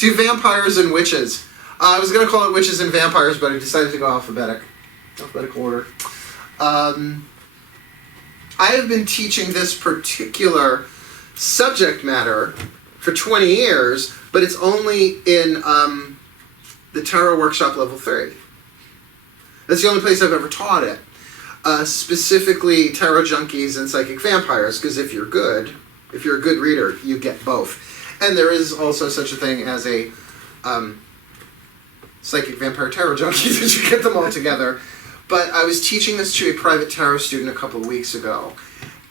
do vampires and witches. I was going to call it witches and vampires, but I decided to go alphabetical order. I have been teaching this particular subject matter for 20 years, but it's only in the Tarot Workshop Level 3. That's the only place I've ever taught it. Specifically Tarot Junkies and Psychic Vampires, because if you're a good reader, you get both. And there is also such a thing as a Psychic Vampire Tarot Junkie, that you get them all together. But I was teaching this to a private tarot student a couple of weeks ago.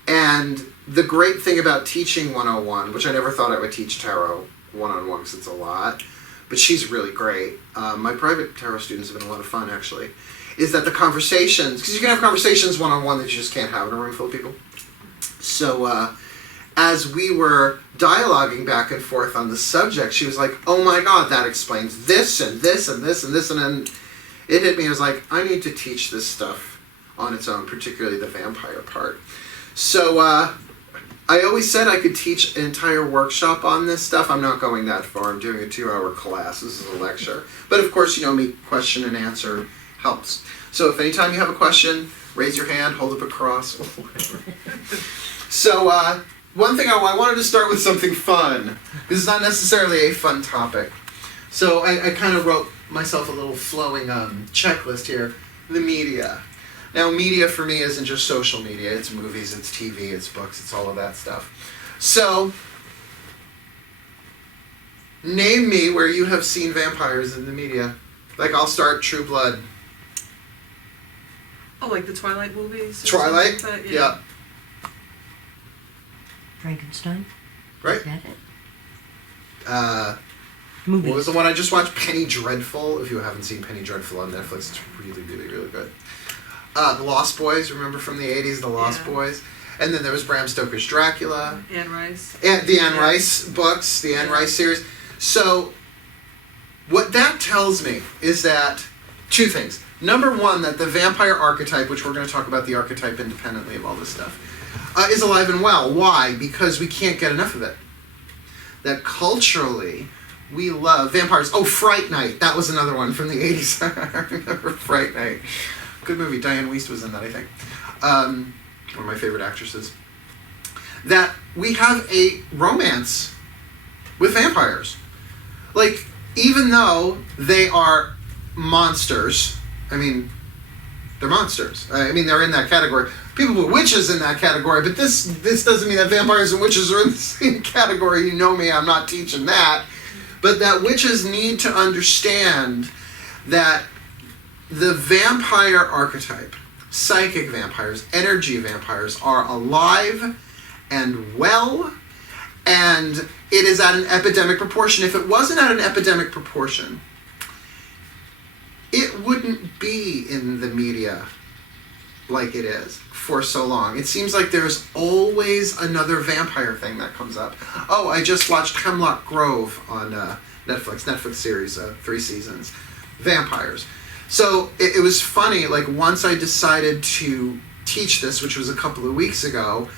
And the great thing about teaching 101, which I never thought I would teach tarot one-on-one because it's a lot, but she's really great. My private tarot students have been a lot of fun, actually, is that the conversations, because you can have conversations one-on-one that you just can't have in a room full of people. So as we were dialoguing back and forth on the subject, she was like, oh my God, that explains this and this and this and this. And then it hit me. I was like, I need to teach this stuff on its own, particularly the vampire part. So I always said I could teach an entire workshop on this stuff. I'm not going that far. I'm doing a 2-hour class. This is a lecture. But of course, you know me, question and answer helps. So if anytime you have a question, raise your hand, hold up a cross. So one thing I wanted to start with something fun. This is not necessarily a fun topic. So I kind of wrote myself a little flowing checklist here. The media. Now, media for me isn't just social media. It's movies, it's TV, it's books, it's all of that stuff. So, name me where you have seen vampires in the media. Like, I'll start True Blood. Oh, like the Twilight movies? Twilight? Like that? Yeah. Frankenstein? Right? Is that it? What was the one I just watched? Penny Dreadful. If you haven't seen Penny Dreadful on Netflix, it's really, really, really good. The Lost Boys, remember from the 80s, The Lost Boys? And then there was Bram Stoker's Dracula. Anne Rice. And the Anne Rice books, the Anne Rice series. So, what that tells me is that, two things. Number one, that the vampire archetype, which we're going to talk about the archetype independently of all this stuff, is alive and well. Why? Because we can't get enough of it. That culturally, we love vampires. Oh, Fright Night. That was another one from the 80s. I remember Fright Night. Good movie. Diane Wiest was in that, I think. One of my favorite actresses. That we have a romance with vampires. Like, even though they are monsters, I mean, they're monsters. I mean, they're in that category. People put witches in that category, but this doesn't mean that vampires and witches are in the same category. You know me, I'm not teaching that. But that witches need to understand that the vampire archetype, psychic vampires, energy vampires, are alive and well, and it is at an epidemic proportion. If it wasn't at an epidemic proportion, it wouldn't be in the media like it is for so long. It seems like there's always another vampire thing that comes up. Oh, I just watched Hemlock Grove on Netflix series, 3 seasons. Vampires. So it was funny, like once I decided to teach this, which was a couple of weeks ago,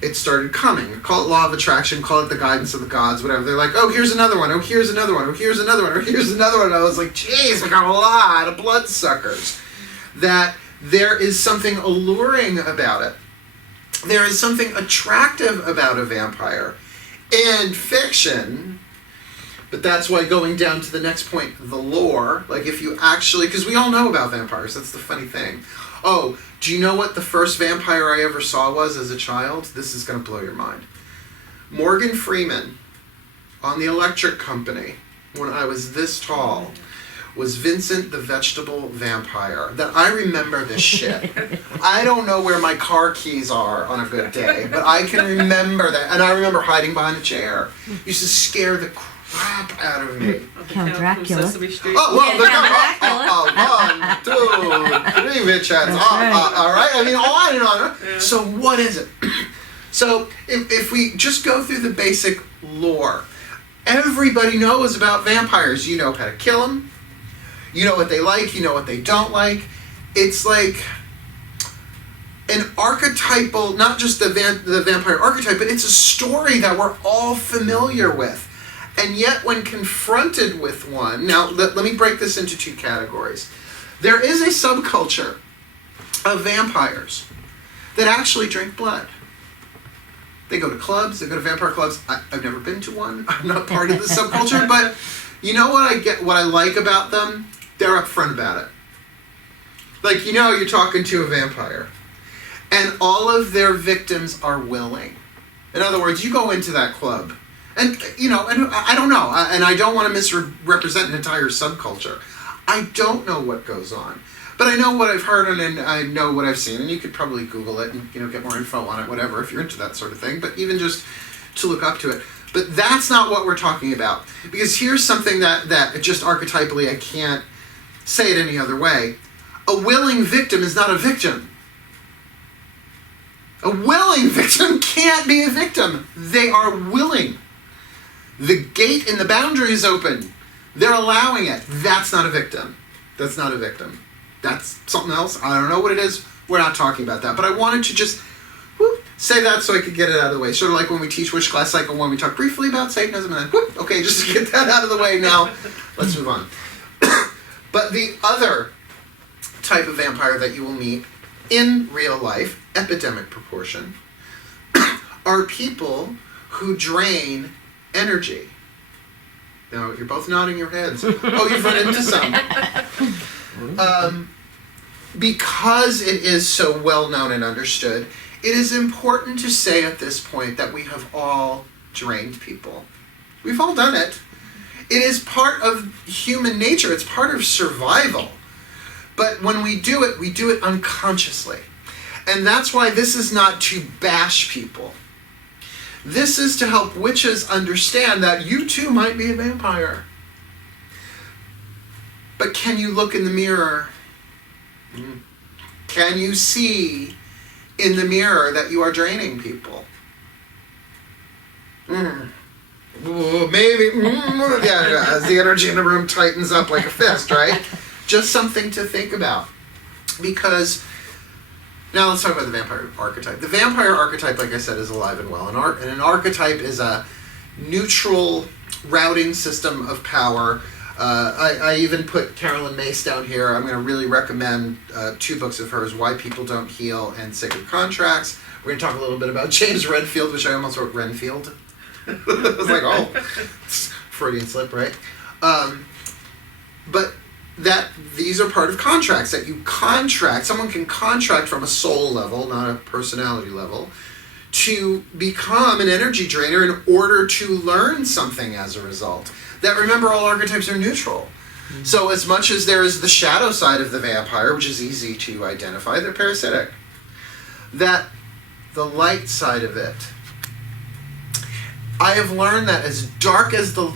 it started coming. Call it law of attraction, call it the guidance of the gods, whatever. They're like, oh, here's another one, oh, here's another one, oh, here's another one, oh, here's another one. And I was like, geez, I got a lot of bloodsuckers. That there is something alluring about it. There is something attractive about a vampire in fiction. But that's why going down to the next point, the lore, like if you actually, because we all know about vampires, that's the funny thing. Oh, do you know what the first vampire I ever saw was as a child? This is going to blow your mind. Morgan Freeman on the Electric Company, when I was this tall, was Vincent the Vegetable Vampire. That I remember this shit. I don't know where my car keys are on a good day, but I can remember that. And I remember hiding behind a chair. Used to scare the crap out of me. Count Dracula. Oh, well, Yeah, they're 1, 2, 3 bitch heads. All right, I mean, on and on. Yeah. So what is it? So if we just go through the basic lore, everybody knows about vampires. You know how to kill them. You know what they like. You know what they don't like. It's like an archetypal, not just the vampire archetype, but it's a story that we're all familiar with. And yet when confronted with one, now let me break this into two categories. There is a subculture of vampires that actually drink blood. They go to clubs, they go to vampire clubs. I've never been to one. I'm not part of the subculture, but you know what I like about them? They're upfront about it. Like, you're talking to a vampire, and all of their victims are willing. In other words, you go into that club, and, and I don't know, and I don't want to misrepresent an entire subculture. I don't know what goes on. But I know what I've heard and I know what I've seen, and you could probably Google it and get more info on it, whatever, if you're into that sort of thing, but even just to look up to it. But that's not what we're talking about. Because here's something that just archetypally I can't say it any other way. A willing victim is not a victim. A willing victim can't be a victim. They are willing. The gate and the boundary is open. They're allowing it. That's not a victim. That's not a victim. That's something else. I don't know what it is. We're not talking about that. But I wanted to just say that so I could get it out of the way. Sort of like when we teach Wish Class Cycle 1, we talk briefly about Satanism and then, okay, just to get that out of the way now. Let's move on. But the other type of vampire that you will meet in real life, epidemic proportion, are people who drain energy. Now, you're both nodding your heads. Oh, you've run into some. Because it is so well known and understood, it is important to say at this point that we have all drained people. We've all done it. It is part of human nature. It's part of survival. But when we do it unconsciously. And that's why this is not to bash people. This is to help witches understand that you too might be a vampire. But can you look in the mirror? Can you see in the mirror that you are draining people? Maybe. Yeah, as the energy in the room tightens up like a fist, right? Just something to think about. Because, now let's talk about the vampire archetype. The vampire archetype, like I said, is alive and well. And an archetype is a neutral routing system of power. I even put Carolyn Mace down here. I'm going to really recommend 2 books of hers, Why People Don't Heal and Sacred Contracts. We're going to talk a little bit about James Redfield, which I almost wrote Renfield. I was like, oh, Freudian slip, right? But these are part of contracts, that you contract. Someone can contract from a soul level, not a personality level, to become an energy drainer in order to learn something as a result. That, remember, all archetypes are neutral. Mm-hmm. So as much as there is the shadow side of the vampire, which is easy to identify, they're parasitic. That the light side of it, I have learned that as dark as the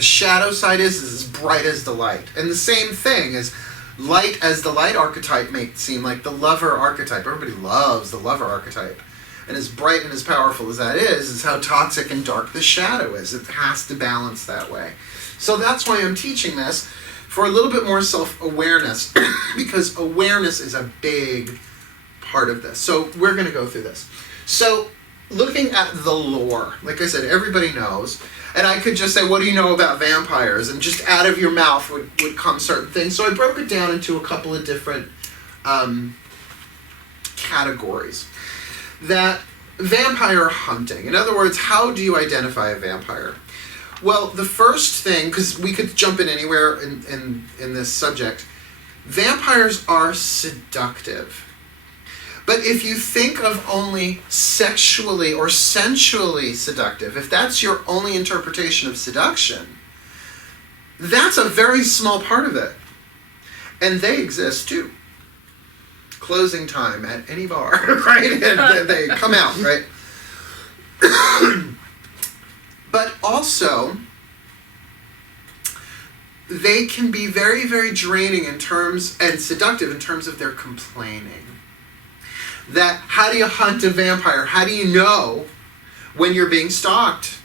shadow side is as bright as the light. And the same thing is light as the light archetype may seem like the lover archetype. Everybody loves the lover archetype. And as bright and as powerful as that is how toxic and dark the shadow is. It has to balance that way. So that's why I'm teaching this, for a little bit more self-awareness, because awareness is a big part of this. So we're going to go through this. So looking at the lore, like I said, everybody knows. And I could just say, what do you know about vampires? And just out of your mouth would come certain things. So I broke it down into a couple of different categories. That vampire hunting. In other words, how do you identify a vampire? Well, the first thing, because we could jump in anywhere in this subject, vampires are seductive. But if you think of only sexually or sensually seductive, if that's your only interpretation of seduction, that's a very small part of it. And they exist too. Closing time at any bar, right? And they come out, right? But also, they can be very, very draining in terms, and seductive in terms of their complaining. That, how do you hunt a vampire? How do you know when you're being stalked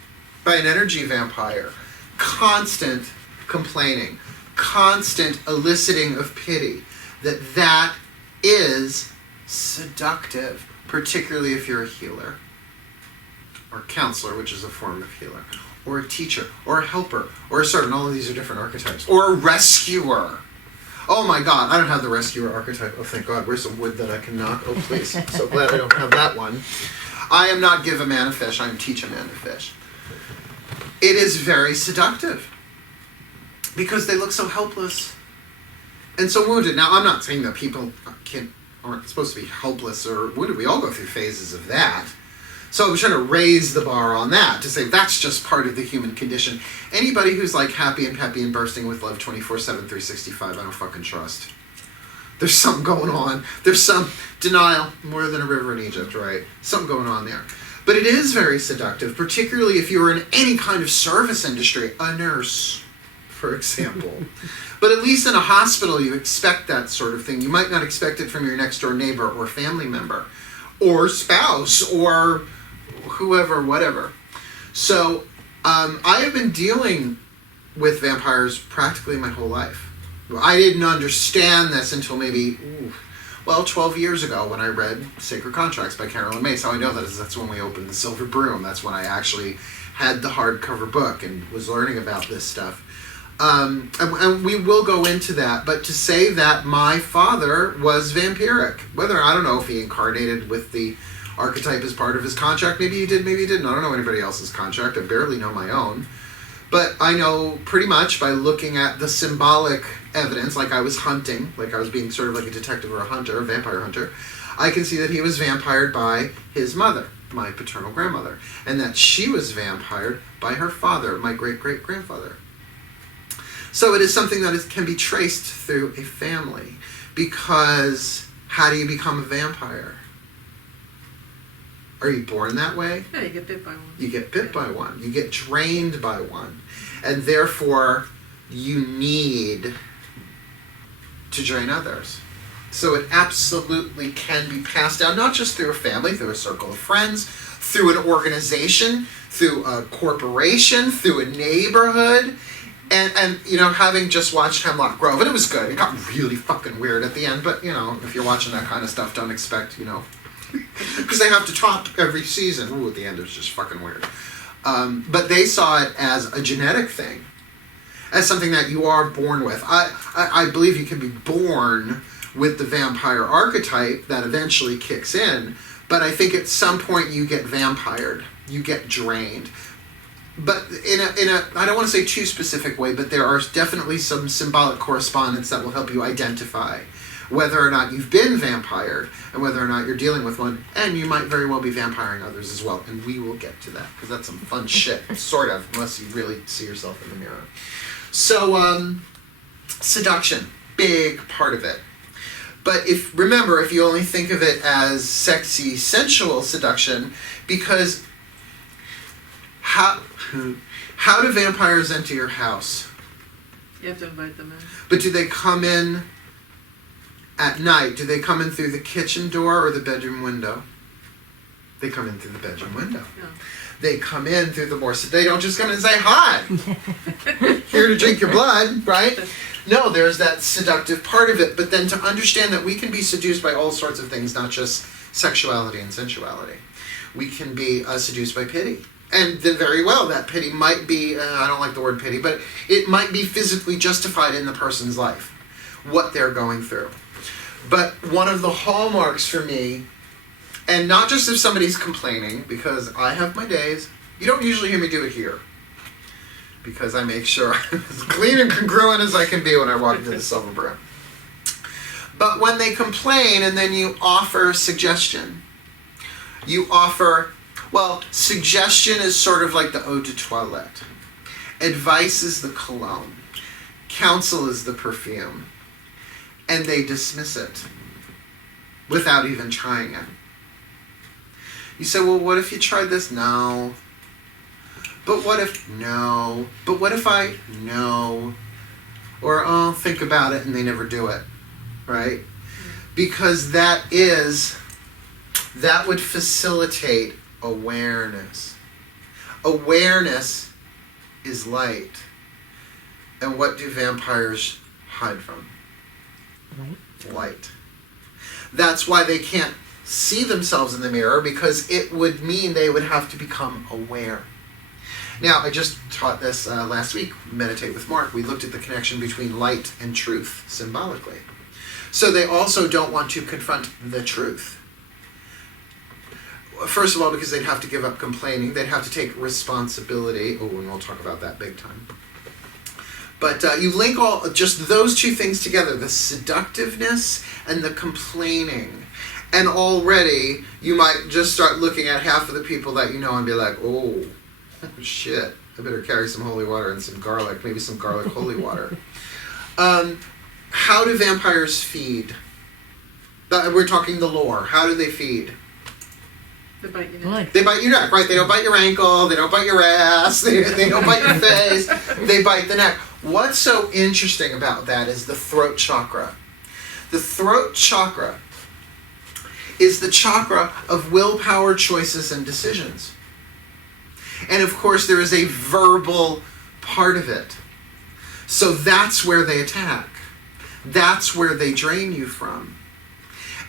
by an energy vampire? Constant complaining, constant eliciting of pity. That is seductive, particularly if you're a healer or counselor, which is a form of healer. or a teacher, or a helper, or a servant. All of these are different archetypes. Or a rescuer. Oh my God, I don't have the rescuer archetype. Oh, thank God. Where's some wood that I can knock? Oh, please. So glad I don't have that one. I am not give a man a fish. I am teach a man to fish. It is very seductive because they look so helpless and so wounded. Now, I'm not saying that people aren't supposed to be helpless or wounded. We all go through phases of that. So I'm trying to raise the bar on that to say that's just part of the human condition. Anybody who's like happy and peppy and bursting with love 24/7, 365, I don't fucking trust. There's something going on. There's some denial, more than a river in Egypt, right? Something going on there. But it is very seductive, particularly if you're in any kind of service industry, a nurse, for example. But at least in a hospital, you expect that sort of thing. You might not expect it from your next door neighbor or family member or spouse or whoever, whatever. So I have been dealing with vampires practically my whole life. I didn't understand this until maybe, 12 years ago when I read Sacred Contracts by Carolyn Mace. How I know that is that's when we opened the Silver Broom. That's when I actually had the hardcover book and was learning about this stuff. And we will go into that, but to say that my father was vampiric, whether, I don't know if he incarnated with the archetype as part of his contract, maybe he did, maybe he didn't. I don't know anybody else's contract. I barely know my own. But I know pretty much by looking at the symbolic evidence, like I was hunting, like I was being sort of like a detective or a hunter, a vampire hunter, I can see that he was vampired by his mother, my paternal grandmother, and that she was vampired by her father, my great-great-grandfather. So it is something that can be traced through a family, because how do you become a vampire? Are you born that way? Yeah, you get bit by one. You get bit by one. You get drained by one. And therefore, you need to drain others. So it absolutely can be passed down, not just through a family, through a circle of friends, through an organization, through a corporation, through a neighborhood. And you know, having just watched Hemlock Grove, and it was good. It got really fucking weird at the end, but, you know, if you're watching that kind of stuff, don't expect, you know, because they have to top every season. Ooh, at the end it was just fucking weird. But they saw it as a genetic thing, as something that you are born with. I believe you can be born with the vampire archetype that eventually kicks in, but I think at some point you get vampired, you get drained. But in a I don't want to say too specific way, but there are definitely some symbolic correspondence that will help you identify whether or not you've been vampired and whether or not you're dealing with one, and you might very well be vampiring others as well, and we will get to that because that's some fun shit, sort of, unless you really see yourself in the mirror. So seduction, big part of it. But if you only think of it as sexy, sensual seduction, because how do vampires enter your house? You have to invite them in. But do they come in at night? Do they come in through the kitchen door or the bedroom window? They come in through the bedroom window. Yeah. They come in through the more... They don't just come in and say, hi, here to drink your blood, right? No, there's that seductive part of it. But then to understand that we can be seduced by all sorts of things, not just sexuality and sensuality. We can be seduced by pity. And then very well, that pity might be, I don't like the word pity, but it might be physically justified in the person's life, what they're going through. But one of the hallmarks for me, and not just if somebody's complaining, because I have my days, you don't usually hear me do it here, because I make sure I'm as clean and congruent as I can be when I walk into the Silver Broom. But when they complain and then you offer suggestion, you offer... Well, suggestion is sort of like the eau de toilette. Advice is the cologne. Counsel is the perfume. And they dismiss it without even trying it. You say, well, what if you tried this? No. But what if? No. But what if I? No. Or, oh, think about it, and they never do it. Right? Because that would facilitate awareness. Awareness is light. And what do vampires hide from? Light. That's why they can't see themselves in the mirror, because it would mean they would have to become aware. Now, I just taught this last week, Meditate with Mark. We looked at the connection between light and truth symbolically. So they also don't want to confront the truth. First of all, because they'd have to give up complaining. They'd have to take responsibility. Oh, and we'll talk about that big time. But you link just those two things together, the seductiveness and the complaining. And already, you might just start looking at half of the people that you know and be like, oh, shit, I better carry some holy water and some garlic, maybe some garlic holy water. How do vampires feed? We're talking the lore. How do they feed? They bite your Blood. neck. They bite your neck, right? They don't bite your ankle. They don't bite your ass. They don't bite your face. They bite the neck. What's so interesting about that is the throat chakra. The throat chakra is the chakra of willpower, choices, and decisions. And of course, there is a verbal part of it. So that's where they attack. That's where they drain you from.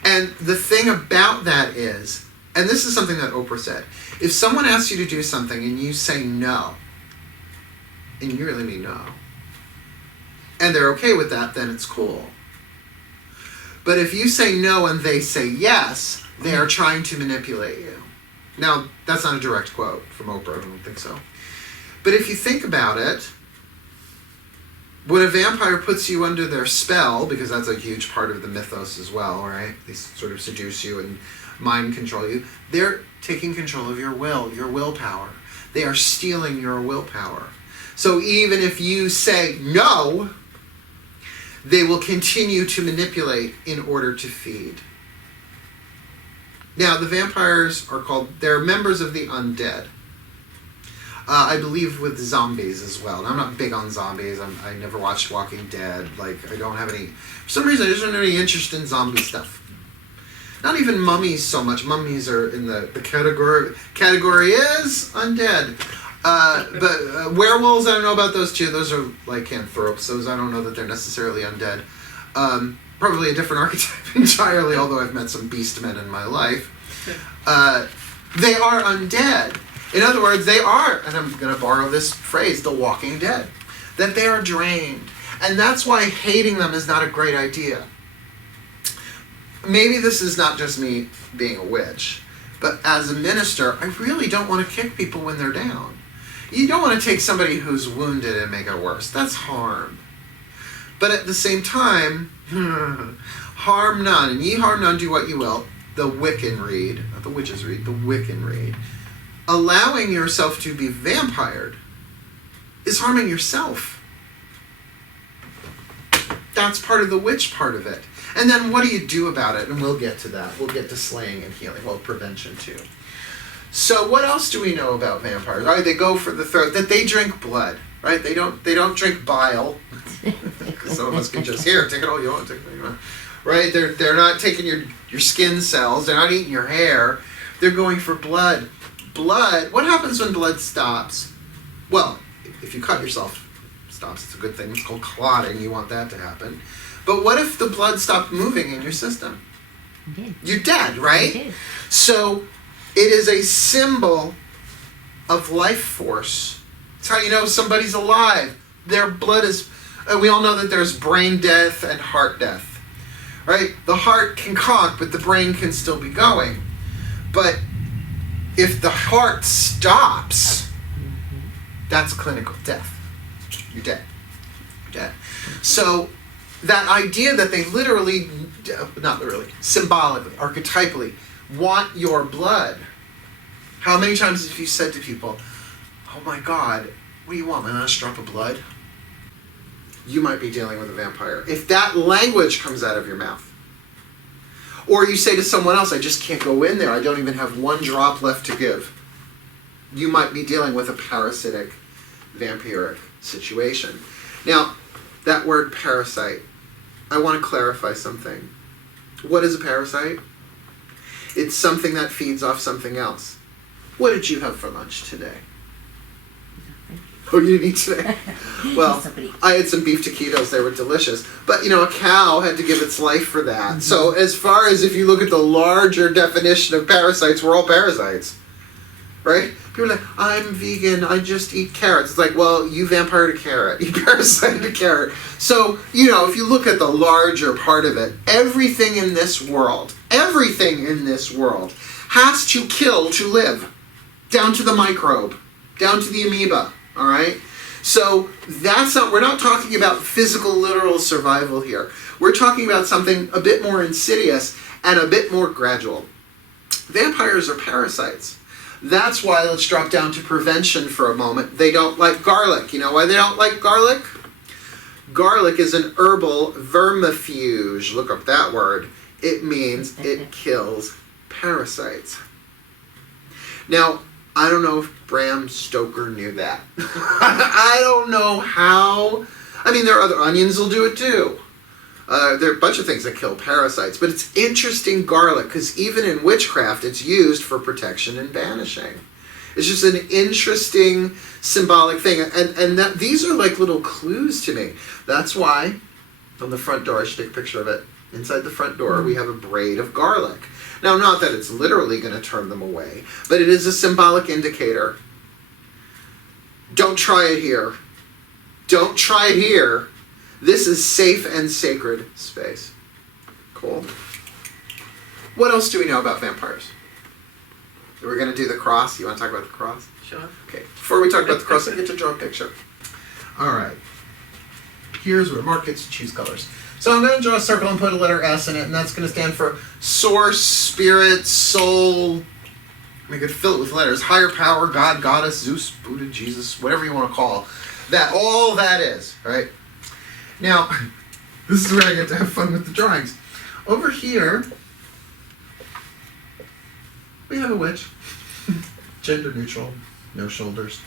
And the thing about that is, and this is something that Oprah said, if someone asks you to do something and you say no, and you really mean no, and they're okay with that, then it's cool. But if you say no and they say yes, they are trying to manipulate you. Now, that's not a direct quote from Oprah, I don't think so. But if you think about it, when a vampire puts you under their spell, because that's a huge part of the mythos as well, right? They sort of seduce you and mind control you. They're taking control of your will, your willpower. They are stealing your willpower. So even if you say no, they will continue to manipulate in order to feed. Now, the vampires are they're members of the Undead. I believe with zombies as well. And I'm not big on zombies. I never watched Walking Dead. I don't have any... For some reason, I just don't have any interest in zombie stuff. Not even mummies so much. Mummies are in the category is Undead. But werewolves, I don't know about those two. Those are lycanthropes. Those, I don't know that they're necessarily undead. Probably a different archetype entirely, although I've met some beast men in my life. They are undead. In other words, they are, and I'm going to borrow this phrase, the walking dead. That they are drained. And that's why hating them is not a great idea. Maybe this is not just me being a witch, but as a minister, I really don't want to kick people when they're down. You don't want to take somebody who's wounded and make it worse. That's harm. But at the same time, harm none. And ye harm none, do what you will. The Wiccan read, not the witches read, the Wiccan read. Allowing yourself to be vampired is harming yourself. That's part of the witch part of it. And then what do you do about it? And we'll get to that. We'll get to slaying and healing. Well, prevention too. So what else do we know about vampires? All right, they go for the throat. That they drink blood, right? They don't drink bile. Some of us can just, here, take it all you want. Take it all you want. Right? They're not taking your skin cells. They're not eating your hair. They're going for blood. Blood, what happens when blood stops? Well, if you cut yourself, it stops. It's a good thing. It's called clotting. You want that to happen. But what if the blood stopped moving in your system? You're dead, right? So it is a symbol of life force. It's how you know somebody's alive. Their blood is... we all know that there's brain death and heart death, right? The heart can conk, but the brain can still be going. But if the heart stops, that's clinical death. You're dead. You're dead. So that idea that they literally, not literally, symbolically, archetypally, want your blood. How many times have you said to people, oh my God, what do you want, my last drop of blood? You might be dealing with a vampire. If that language comes out of your mouth, or you say to someone else, I just can't go in there. I don't even have one drop left to give. You might be dealing with a parasitic, vampiric situation. Now, that word parasite, I want to clarify something. What is a parasite? It's something that feeds off something else. What did you have for lunch today? Oh, you didn't eat today? Well, I had some beef taquitos. They were delicious. But, a cow had to give its life for that. Mm-hmm. So as far as if you look at the larger definition of parasites, we're all parasites. Right? People are like, I'm vegan, I just eat carrots. It's like, well, you vampired a carrot, you parasited a carrot. So, if you look at the larger part of it, everything in this world has to kill to live. Down to the microbe, down to the amoeba, all right? So we're not talking about physical, literal survival here. We're talking about something a bit more insidious and a bit more gradual. Vampires are parasites. That's why let's drop down to prevention for a moment. They don't like garlic. You know why they don't like garlic? Garlic is an herbal vermifuge. Look up that word. It means it kills parasites. Now, I don't know if Bram Stoker knew that. I don't know how. I mean, there are other onions will do it too. There are a bunch of things that kill parasites. But it's interesting, garlic, because even in witchcraft, it's used for protection and banishing. It's just an interesting symbolic thing. And these are like little clues to me. That's why on the front door, I should take a picture of it. Inside the front door, we have a braid of garlic. Now, not that it's literally going to turn them away, but it is a symbolic indicator. Don't try it here. Don't try it here. This is safe and sacred space. Cool. What else do we know about vampires? We're going to do the cross. You want to talk about the cross? Sure. Okay. Before we talk about the cross, I get to draw a picture. All right. Here's where Mark gets to choose colors. So I'm going to draw a circle and put a letter S in it, and that's going to stand for source, spirit, soul. We could fill it with letters. Higher power, God, goddess, Zeus, Buddha, Jesus, whatever you want to call that. All that is, right? Now, this is where I get to have fun with the drawings. Over here, we have a witch. Gender neutral, no shoulders.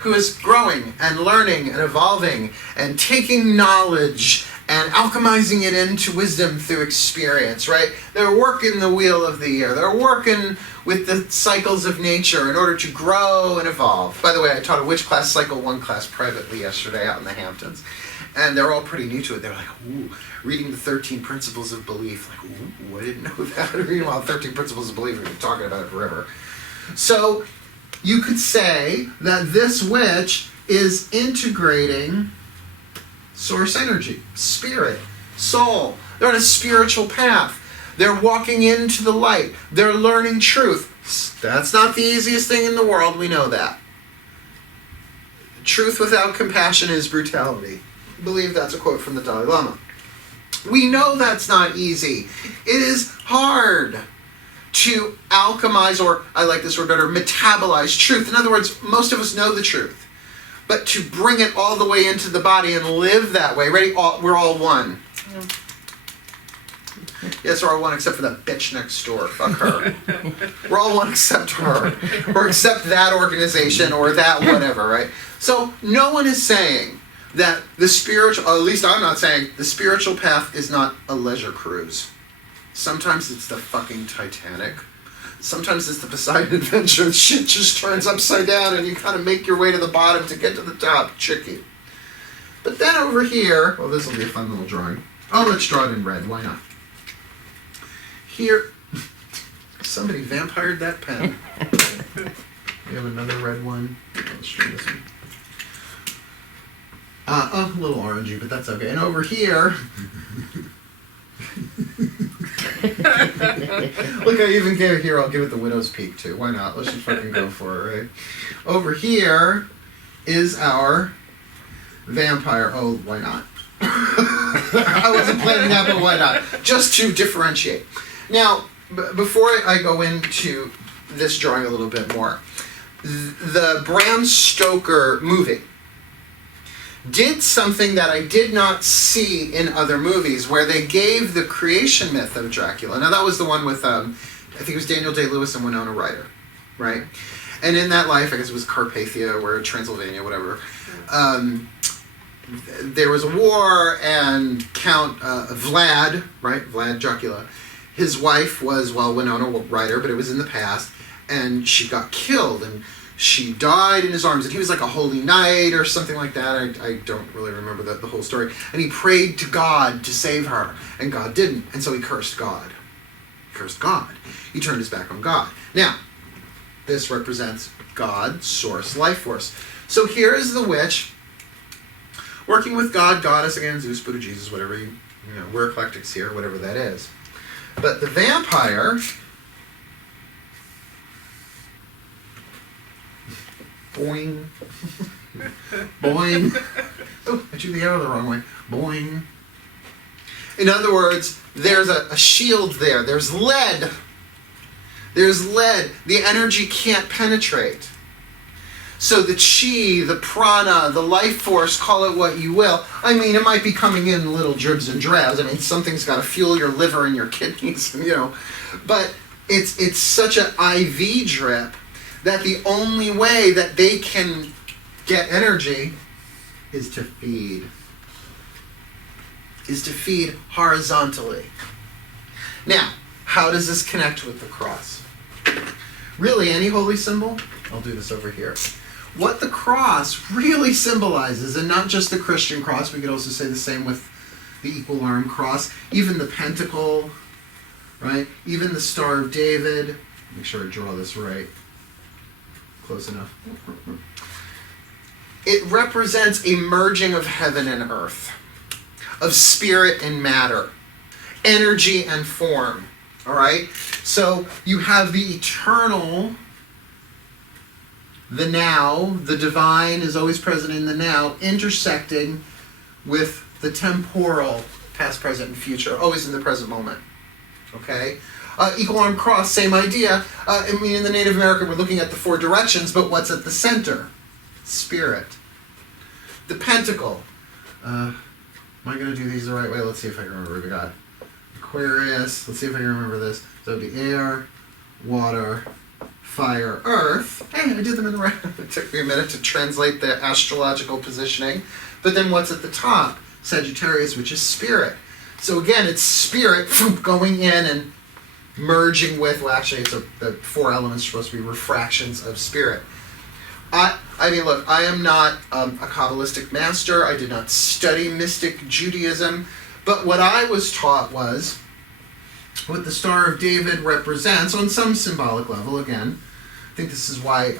Who is growing and learning and evolving and taking knowledge and alchemizing it into wisdom through experience, right? They're working the wheel of the year. They're working with the cycles of nature in order to grow and evolve. By the way, I taught a witch class, cycle 1 class privately yesterday out in the Hamptons. And they're all pretty new to it. They're like, ooh, reading the 13 principles of belief. Like, ooh, I didn't know that. Meanwhile, 13 principles of belief, we've been talking about it forever. So you could say that this witch is integrating source energy, spirit, soul. They're on a spiritual path. They're walking into the light. They're learning truth. That's not the easiest thing in the world. We know that. Truth without compassion is brutality. I believe that's a quote from the Dalai Lama. We know that's not easy. It is hard to alchemize, or I like this word better, metabolize truth. In other words, most of us know the truth. But to bring it all the way into the body and live that way, ready? We're all one. Yeah. Yes, we're all one except for that bitch next door. Fuck her. We're all one except her. Or except that organization or that whatever, right? So no one is saying that the spiritual, or at least I'm not saying, the spiritual path is not a leisure cruise. Sometimes it's the fucking Titanic. Sometimes it's the Poseidon Adventure. Shit just turns upside down and you kind of make your way to the bottom to get to the top. Tricky. But then over here, well, this will be a fun little drawing. Oh, let's draw it in red. Why not? Here, somebody vampired that pen. We have another red one. Let's try this one. A little orangey, but that's okay. And over here, look, I even gave it here. I'll give it the widow's peak too. Why not? Let's just fucking go for it, right? Over here is our vampire. Oh, why not? I wasn't planning that, but why not? Just to differentiate. Now, before I go into this drawing a little bit more, the Bram Stoker movie did something that I did not see in other movies, where they gave the creation myth of Dracula. Now, that was the one with, I think it was Daniel Day-Lewis and Winona Ryder, right? And in that life, I guess it was Carpathia, or Transylvania, whatever, there was a war, and Count Vlad, right, Vlad Dracula, his wife was, well, Winona Ryder, but it was in the past, and she got killed, and she died in his arms, and he was like a holy knight or something like that. I don't really remember the whole story. And he prayed to God to save her, and God didn't, and so he cursed God. He cursed God. He turned his back on God. Now, This represents God, source, life force. So here is the witch working with God, goddess, again, Zeus, Buddha, Jesus, whatever you know, we're eclectics here, whatever that is. But the vampire, boing, boing. Oh, I drew the arrow the wrong way. Boing. In other words, there's a shield there. There's lead. There's lead. The energy can't penetrate. So the chi, the prana, the life force, call it what you will. I mean, it might be coming in little dribs and drabs. I mean, something's got to fuel your liver and your kidneys, you know. But it's such an IV drip that the only way that they can get energy is to feed. Is to feed horizontally. Now, how does this connect with the cross? Really, any holy symbol? I'll do this over here. What the cross really symbolizes, and not just the Christian cross, we could also say the same with the equal arm cross, even the pentacle, right? Even the Star of David. Make sure I draw this right. Close enough. It represents a merging of heaven and earth, of spirit and matter, energy and form. All right? So you have the eternal, the now, the divine is always present in the now, intersecting with the temporal, past, present, and future, always in the present moment. Okay? Equal arm cross, same idea. I mean, in the Native American, we're looking at the four directions, but what's at the center? Spirit. The pentacle. Am I going to do these the right way? Let's see if I can remember. We got Aquarius. Let's see if I can remember this. So it'd be air, water, fire, earth. Hey, I did them in the right. It took me a minute to translate the astrological positioning. But then what's at the top? Sagittarius, which is spirit. So again, it's spirit going in and merging with, well, actually, the four elements are supposed to be refractions of spirit. I mean, look, I am not a Kabbalistic master. I did not study mystic Judaism. But what I was taught was what the Star of David represents on some symbolic level. Again, I think this is why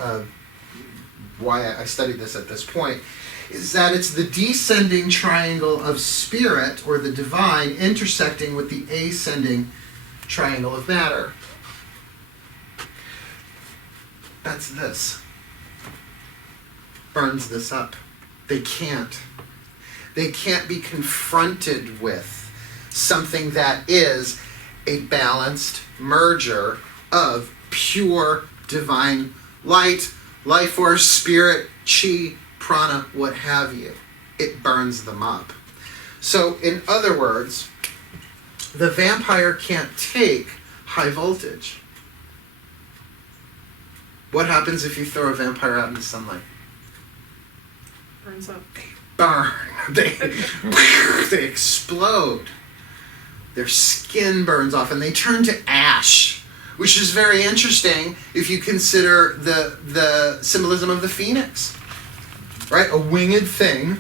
I studied this at this point, is that it's the descending triangle of spirit, or the divine, intersecting with the ascending triangle of matter. That's this. Burns this up. They can't. They can't be confronted with something that is a balanced merger of pure divine light, life force, spirit, chi, prana, what have you. It burns them up. So, in other words, the vampire can't take high voltage. What happens if you throw a vampire out in the sunlight? Burns up. Burn. They explode. Their skin burns off and they turn to ash, which is very interesting if you consider the symbolism of the phoenix. Right? A winged thing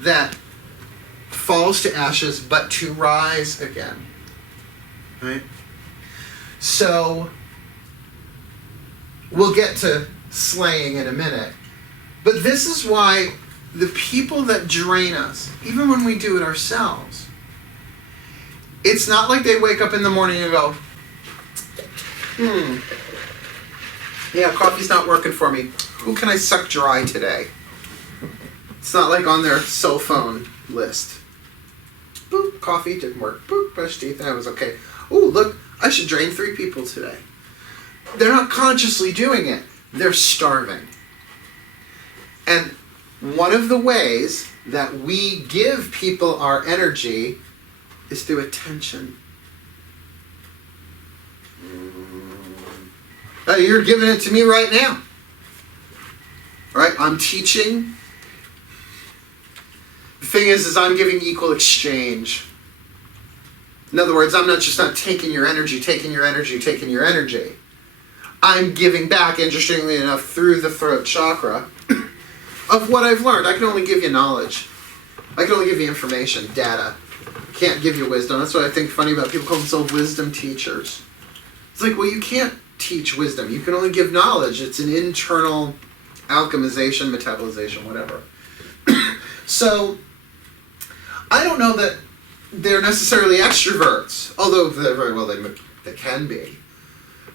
that falls to ashes but to rise again. Right? So, we'll get to slaying in a minute. But this is why the people that drain us, even when we do it ourselves, it's not like they wake up in the morning and go, yeah, coffee's not working for me. Who can I suck dry today? It's not like on their cell phone list. Boop, coffee didn't work. Boop, brush teeth, that was okay. Ooh, look, I should drain 3 people today. They're not consciously doing it. They're starving. And one of the ways that we give people our energy is through attention. You're giving it to me right now. Right? I'm teaching. The thing is I'm giving equal exchange. In other words, I'm not taking your energy. I'm giving back, interestingly enough, through the throat chakra of what I've learned. I can only give you knowledge. I can only give you information, data. I can't give you wisdom. That's what I think funny about people call themselves wisdom teachers. It's like, well, you can't teach wisdom. You can only give knowledge. It's an internal alchemization, metabolization, whatever. So, I don't know that they're necessarily extroverts, although very well they can be.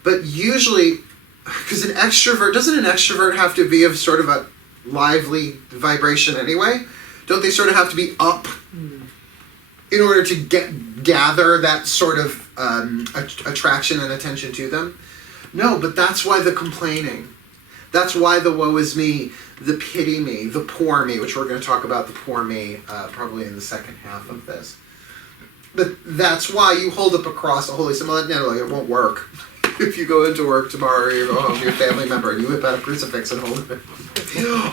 But usually, because doesn't an extrovert have to be of sort of a lively vibration anyway? Don't they sort of have to be up in order to gather that sort of attraction and attention to them? No, but that's why the complaining. That's why the woe is me, the pity me, the poor me, which we're going to talk about the poor me probably in the second half of this. But that's why you hold up a cross, a holy symbol. No, it won't work. If you go into work tomorrow or you go home to your family member and you whip out a crucifix and hold it.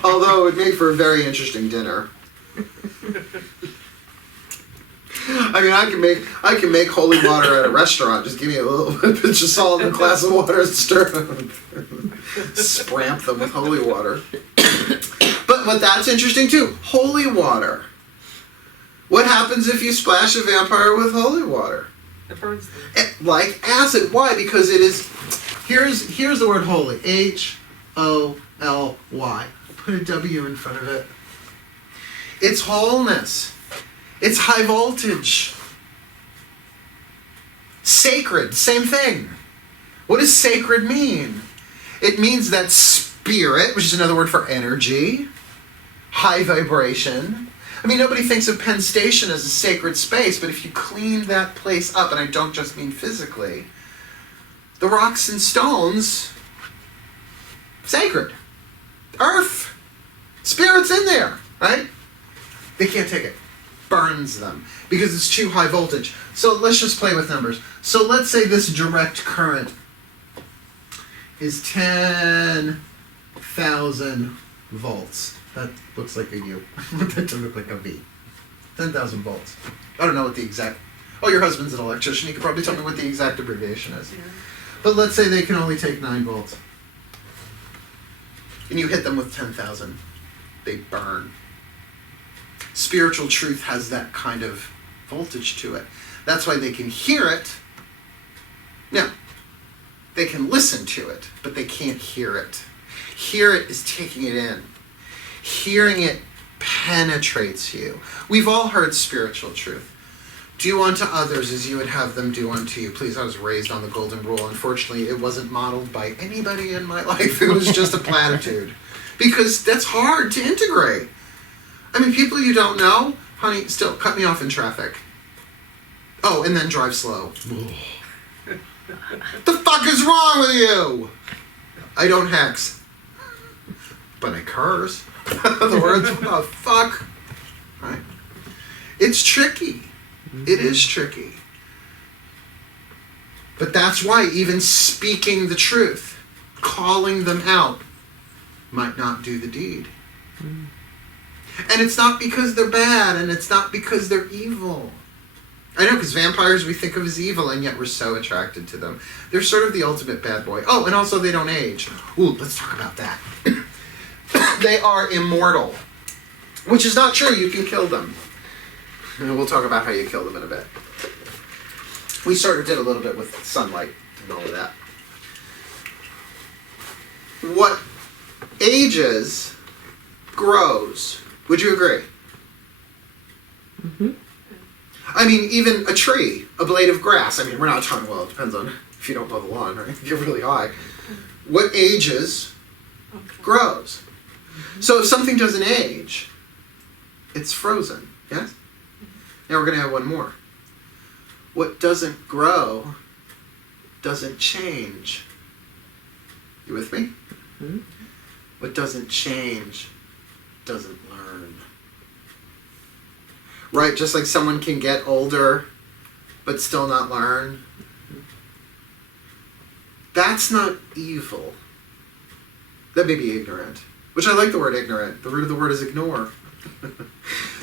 Although it would make for a very interesting dinner. I mean, I can make holy water at a restaurant. Just give me a little pinch of salt and a glass of water and stir them. Spramp them with holy water. But that's interesting too. Holy water. What happens if you splash a vampire with holy water? It burns them. Like acid. Why? Because it is. Here's the word holy. H-O-L-Y. Put a W in front of it. It's wholeness. It's high voltage. Sacred. Same thing. What does sacred mean? It means that spirit, which is another word for energy, high vibration. I mean, nobody thinks of Penn Station as a sacred space, but if you clean that place up, and I don't just mean physically, the rocks and stones, sacred. Earth. Spirit's in there, right? They can't take it. Burns them because it's too high voltage. So let's just play with numbers. So let's say this direct current is 10,000 volts. That looks like a U. That doesn't look like a V. 10,000 volts. I don't know what the exact... Oh, your husband's an electrician. He could probably tell me what the exact abbreviation is. Yeah. But let's say they can only take 9 volts. And you hit them with 10,000. They burn. Spiritual truth has that kind of voltage to it. That's why they can hear it. Now, they can listen to it, but they can't hear it. Hear it is taking it in. Hearing it penetrates you. We've all heard spiritual truth. Do unto others as you would have them do unto you. Please, I was raised on the golden rule. Unfortunately, it wasn't modeled by anybody in my life. It was just a platitude. Because that's hard to integrate. I mean, people you don't know, honey, still cut me off in traffic. Oh, and then drive slow. The fuck is wrong with you? I don't hex. But I curse. The words, what the fuck? Right? It's tricky. It is tricky. But that's why even speaking the truth, calling them out, might not do the deed. And it's not because they're bad, and it's not because they're evil. I know, because vampires we think of as evil, and yet we're so attracted to them. They're sort of the ultimate bad boy. Oh, and also they don't age. Ooh, let's talk about that. They are immortal, which is not true. You can kill them. And we'll talk about how you kill them in a bit. We sort of did a little bit with sunlight and all of that. What ages grows. Would you agree? Mm-hmm. I mean, even a tree, a blade of grass. I mean, we're not talking, well, it depends on if you don't mow the lawn, right? If you're really high. What ages grows. So if something doesn't age, it's frozen, yes? Now we're going to have one more. What doesn't grow doesn't change. You with me? Mm-hmm. What doesn't change doesn't learn. Right? Just like someone can get older but still not learn. That's not evil. That may be ignorant. Which I like the word ignorant. The root of the word is ignore.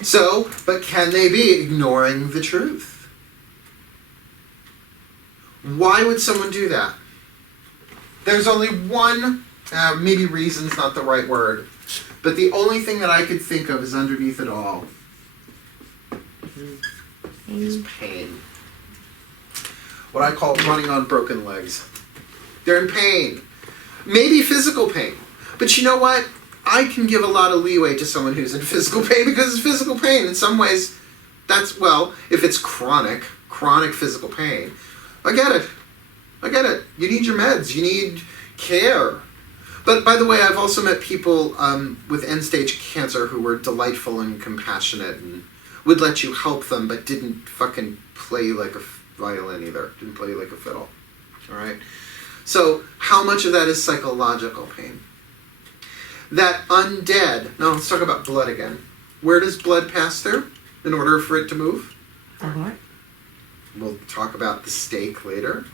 So, but can they be ignoring the truth? Why would someone do that? There's only one, maybe reason's not the right word, but the only thing that I could think of is underneath it all is pain. What I call running on broken legs. They're in pain. Maybe physical pain. But you know what? I can give a lot of leeway to someone who's in physical pain because it's physical pain. In some ways, that's, well, if it's chronic physical pain, I get it. You need your meds. You need care. But by the way, I've also met people with end-stage cancer who were delightful and compassionate and would let you help them, but didn't fucking play like a violin either. Didn't play like a fiddle. All right? So how much of that is psychological pain? That undead. Now let's talk about blood again. Where does blood pass through in order for it to move? The heart? We'll talk about the stake later.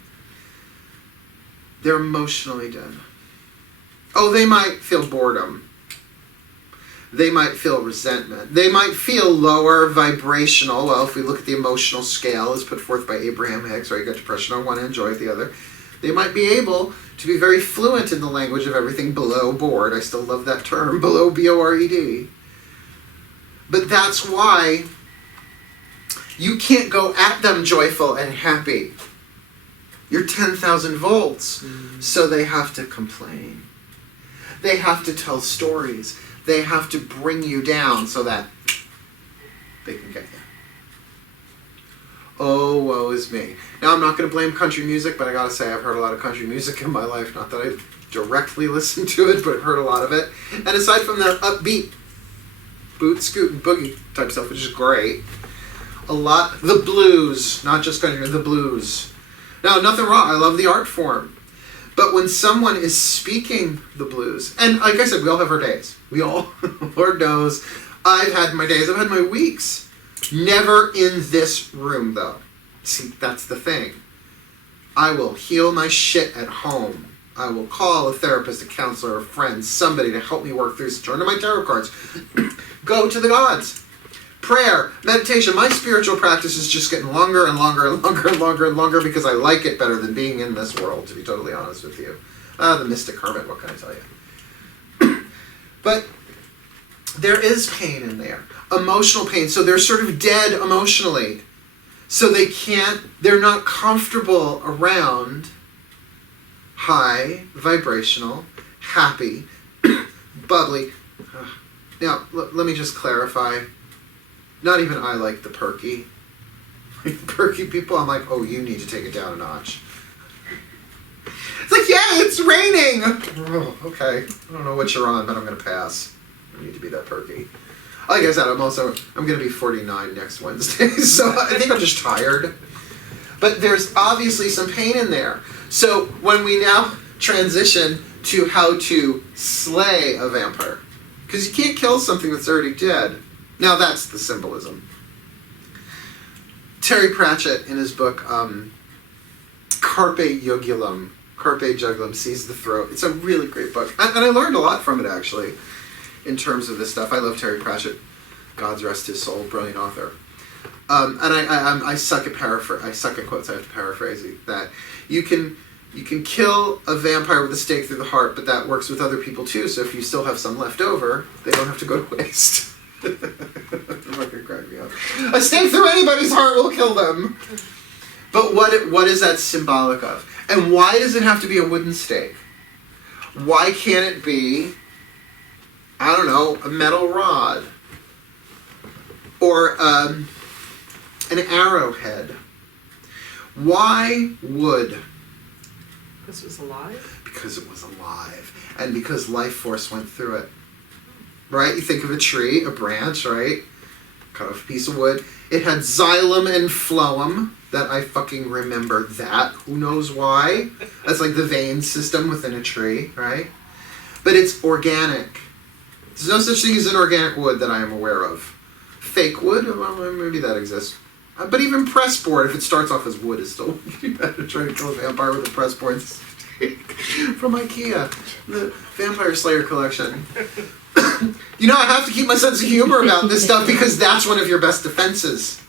They're emotionally dead. Oh, they might feel boredom. They might feel resentment. They might feel lower vibrational. Well, if we look at the emotional scale as put forth by Abraham Hicks, right, you got depression on one end, joy at the other. They might be able to be very fluent in the language of everything below bored. I still love that term, below B-O-R-E-D. But that's why you can't go at them joyful and happy. You're 10,000 volts. So they have to complain. They have to tell stories. They have to bring you down so that they can get you. Oh, woe is me. Now, I'm not going to blame country music, but I gotta say, I've heard a lot of country music in my life. Not that I directly listened to it, but I've heard a lot of it. And aside from the upbeat boot, scoot, and boogie type stuff, which is great, a lot, the blues, not just country, the blues. Now, nothing wrong. I love the art form. But when someone is speaking the blues, and like I said, we all have our days. We all, Lord knows, I've had my days, I've had my weeks. Never in this room, though. See, that's the thing. I will heal my shit at home. I will call a therapist, a counselor, a friend, somebody to help me work through this. Turn to my tarot cards. Go to the gods. Prayer, meditation. My spiritual practice is just getting longer and longer and longer and longer and longer because I like it better than being in this world, to be totally honest with you. The mystic hermit, what can I tell you? But there is pain in there. Emotional pain. So they're sort of dead emotionally. So they're not comfortable around high, vibrational, happy, bubbly. Now, let me just clarify. Not even I like the perky. Like the perky people, I'm like, oh, you need to take it down a notch. It's like, yeah, it's raining! Oh, okay. I don't know what you're on, but I'm going to pass. I need to be that perky. Like I said, I'm going to be 49 next Wednesday, so I think I'm just tired. But there's obviously some pain in there. So when we now transition to how to slay a vampire, because you can't kill something that's already dead. Now that's the symbolism. Terry Pratchett, in his book, Carpe Jugulum, Seize the Throat. It's a really great book. And I learned a lot from it, actually, in terms of this stuff. I love Terry Pratchett. God's rest his soul, brilliant author. And I suck at I suck at quotes. I have to paraphrase it. That you can kill a vampire with a stake through the heart, but that works with other people too. So if you still have some left over, they don't have to go to waste. I'm not gonna crack me up. A stake through anybody's heart will kill them. But what is that symbolic of? And why does it have to be a wooden stake? Why can't it be, I don't know, a metal rod? Or an arrowhead? Why wood? This was alive? Because it was alive. And because life force went through it. Right? You think of a tree, a branch, right? Cut off a piece of wood. It had xylem and phloem. That I fucking remember that. Who knows why? That's like the vein system within a tree, right? But it's organic. There's no such thing as inorganic wood that I am aware of. Fake wood? Well, maybe that exists. But even press board, if it starts off as wood, is still better. Trying to kill a vampire with a press board from IKEA. The Vampire Slayer collection. You know, I have to keep my sense of humor about this stuff because that's one of your best defenses.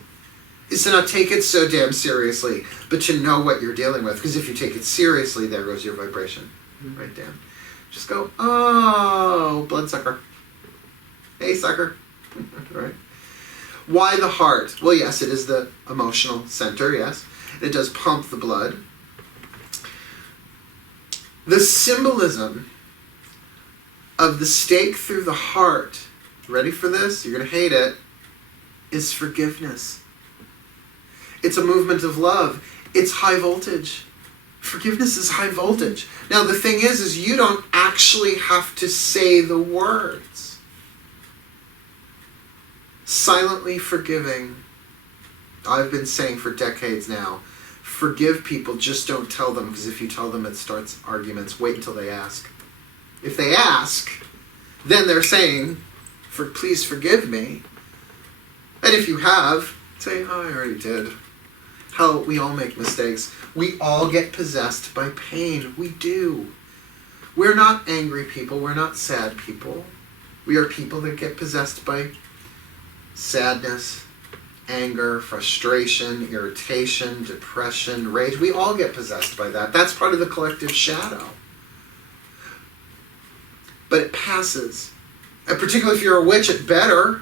Is to not take it so damn seriously, but to know what you're dealing with. Because if you take it seriously, there goes your vibration. Right down. Just go, oh, bloodsucker. Hey, sucker. Right? Why the heart? Well, yes, it is the emotional center, yes. It does pump the blood. The symbolism of the stake through the heart, ready for this? You're going to hate it, is forgiveness. It's a movement of love. It's high voltage. Forgiveness is high voltage. Now the thing is you don't actually have to say the words. Silently forgiving. I've been saying for decades now, forgive people, just don't tell them, because if you tell them it starts arguments. Wait until they ask. If they ask, then they're saying, please forgive me. And if you have, say, oh, I already did. Hell, we all make mistakes. We all get possessed by pain. We do. We're not angry people. We're not sad people. We are people that get possessed by sadness, anger, frustration, irritation, depression, rage. We all get possessed by that. That's part of the collective shadow. But it passes. And particularly if you're a witch, it better.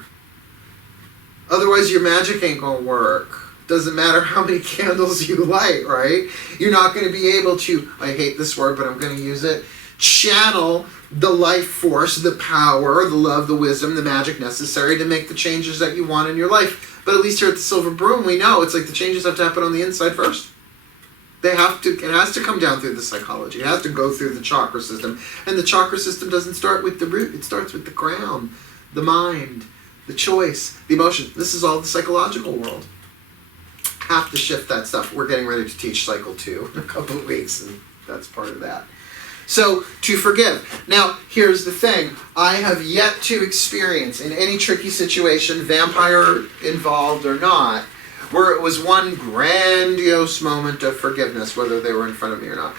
Otherwise, your magic ain't going to work. Doesn't matter how many candles you light, right? You're not going to be able to, I hate this word, but I'm going to use it, channel the life force, the power, the love, the wisdom, the magic necessary to make the changes that you want in your life. But at least here at the Silver Broom, we know it's like the changes have to happen on the inside first. It has to come down through the psychology. It has to go through the chakra system. And the chakra system doesn't start with the root. It starts with the crown, the mind, the choice, the emotion. This is all the psychological world. Have to shift that stuff. We're getting ready to teach cycle 2 in a couple of weeks, and that's part of that. So, to forgive. Now, here's the thing. I have yet to experience in any tricky situation, vampire involved or not, where it was one grandiose moment of forgiveness, whether they were in front of me or not.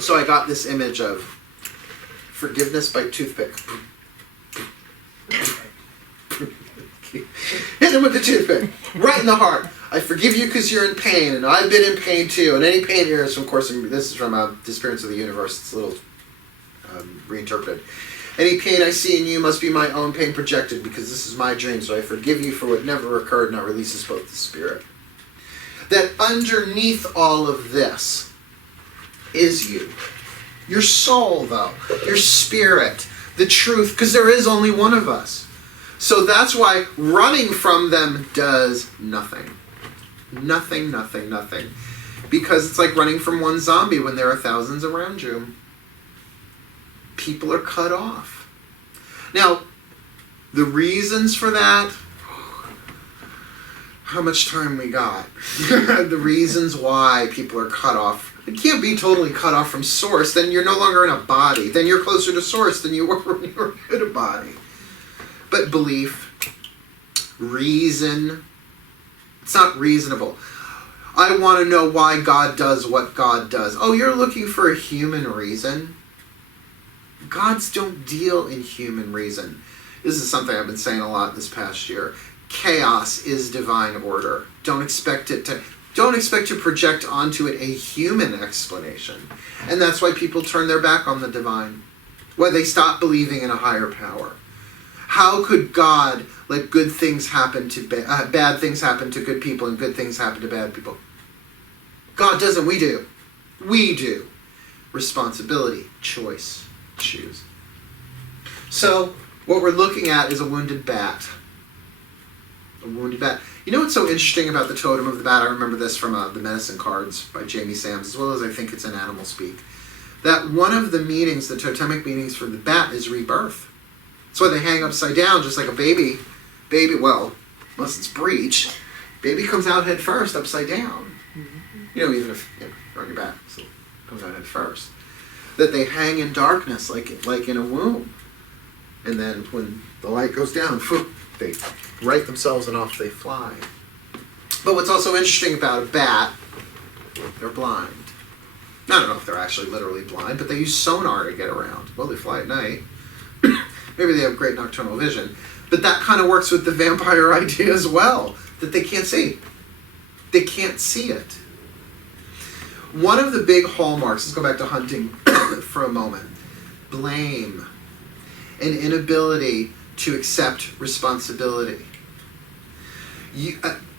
So I got this image of forgiveness by toothpick. Hit him with the toothpick, right in the heart. I forgive you because you're in pain, and I've been in pain too. And any pain here is, of course, this is from Disappearance of the Universe. It's a little reinterpreted. Any pain I see in you must be my own pain projected, because this is my dream, so I forgive you for what never occurred, and I releases both the spirit. That underneath all of this is you. Your soul, though. Your spirit. The truth, because there is only one of us. So that's why running from them does nothing. Nothing, nothing, nothing. Because it's like running from one zombie when there are thousands around you. People are cut off. Now, the reasons for that, how much time we got? The reasons why people are cut off. It can't be totally cut off from source. Then you're no longer in a body. Then you're closer to source than you were when you were in a body. But belief, reason, it's not reasonable. I want to know why God does what God does. Oh, you're looking for a human reason? Gods don't deal in human reason. This is something I've been saying a lot this past year. Chaos is divine order. Don't expect to project onto it a human explanation. And that's why people turn their back on the divine. Why they stop believing in a higher power. How could God let good things happen to bad things happen to good people and good things happen to bad people? God doesn't. We do. We do. Responsibility, choice, choose. So what we're looking at is a wounded bat. A wounded bat. You know what's so interesting about the totem of the bat? I remember this from the medicine cards by Jamie Sams, as well as I think it's in Animal Speak. That one of the meanings, the totemic meanings for the bat, is rebirth. That's why they hang upside down, just like a baby. Well, unless it's breech, baby comes out head first, upside down. Mm-hmm. Even if you're on your back, so it comes out head first. That they hang in darkness, like in a womb. And then when the light goes down, they right themselves and off they fly. But what's also interesting about a bat, they're blind. I don't know if they're actually literally blind, but they use sonar to get around. Well, they fly at night. Maybe they have great nocturnal vision. But that kind of works with the vampire idea as well, that they can't see. They can't see it. One of the big hallmarks, let's go back to hunting for a moment, blame, an inability to accept responsibility.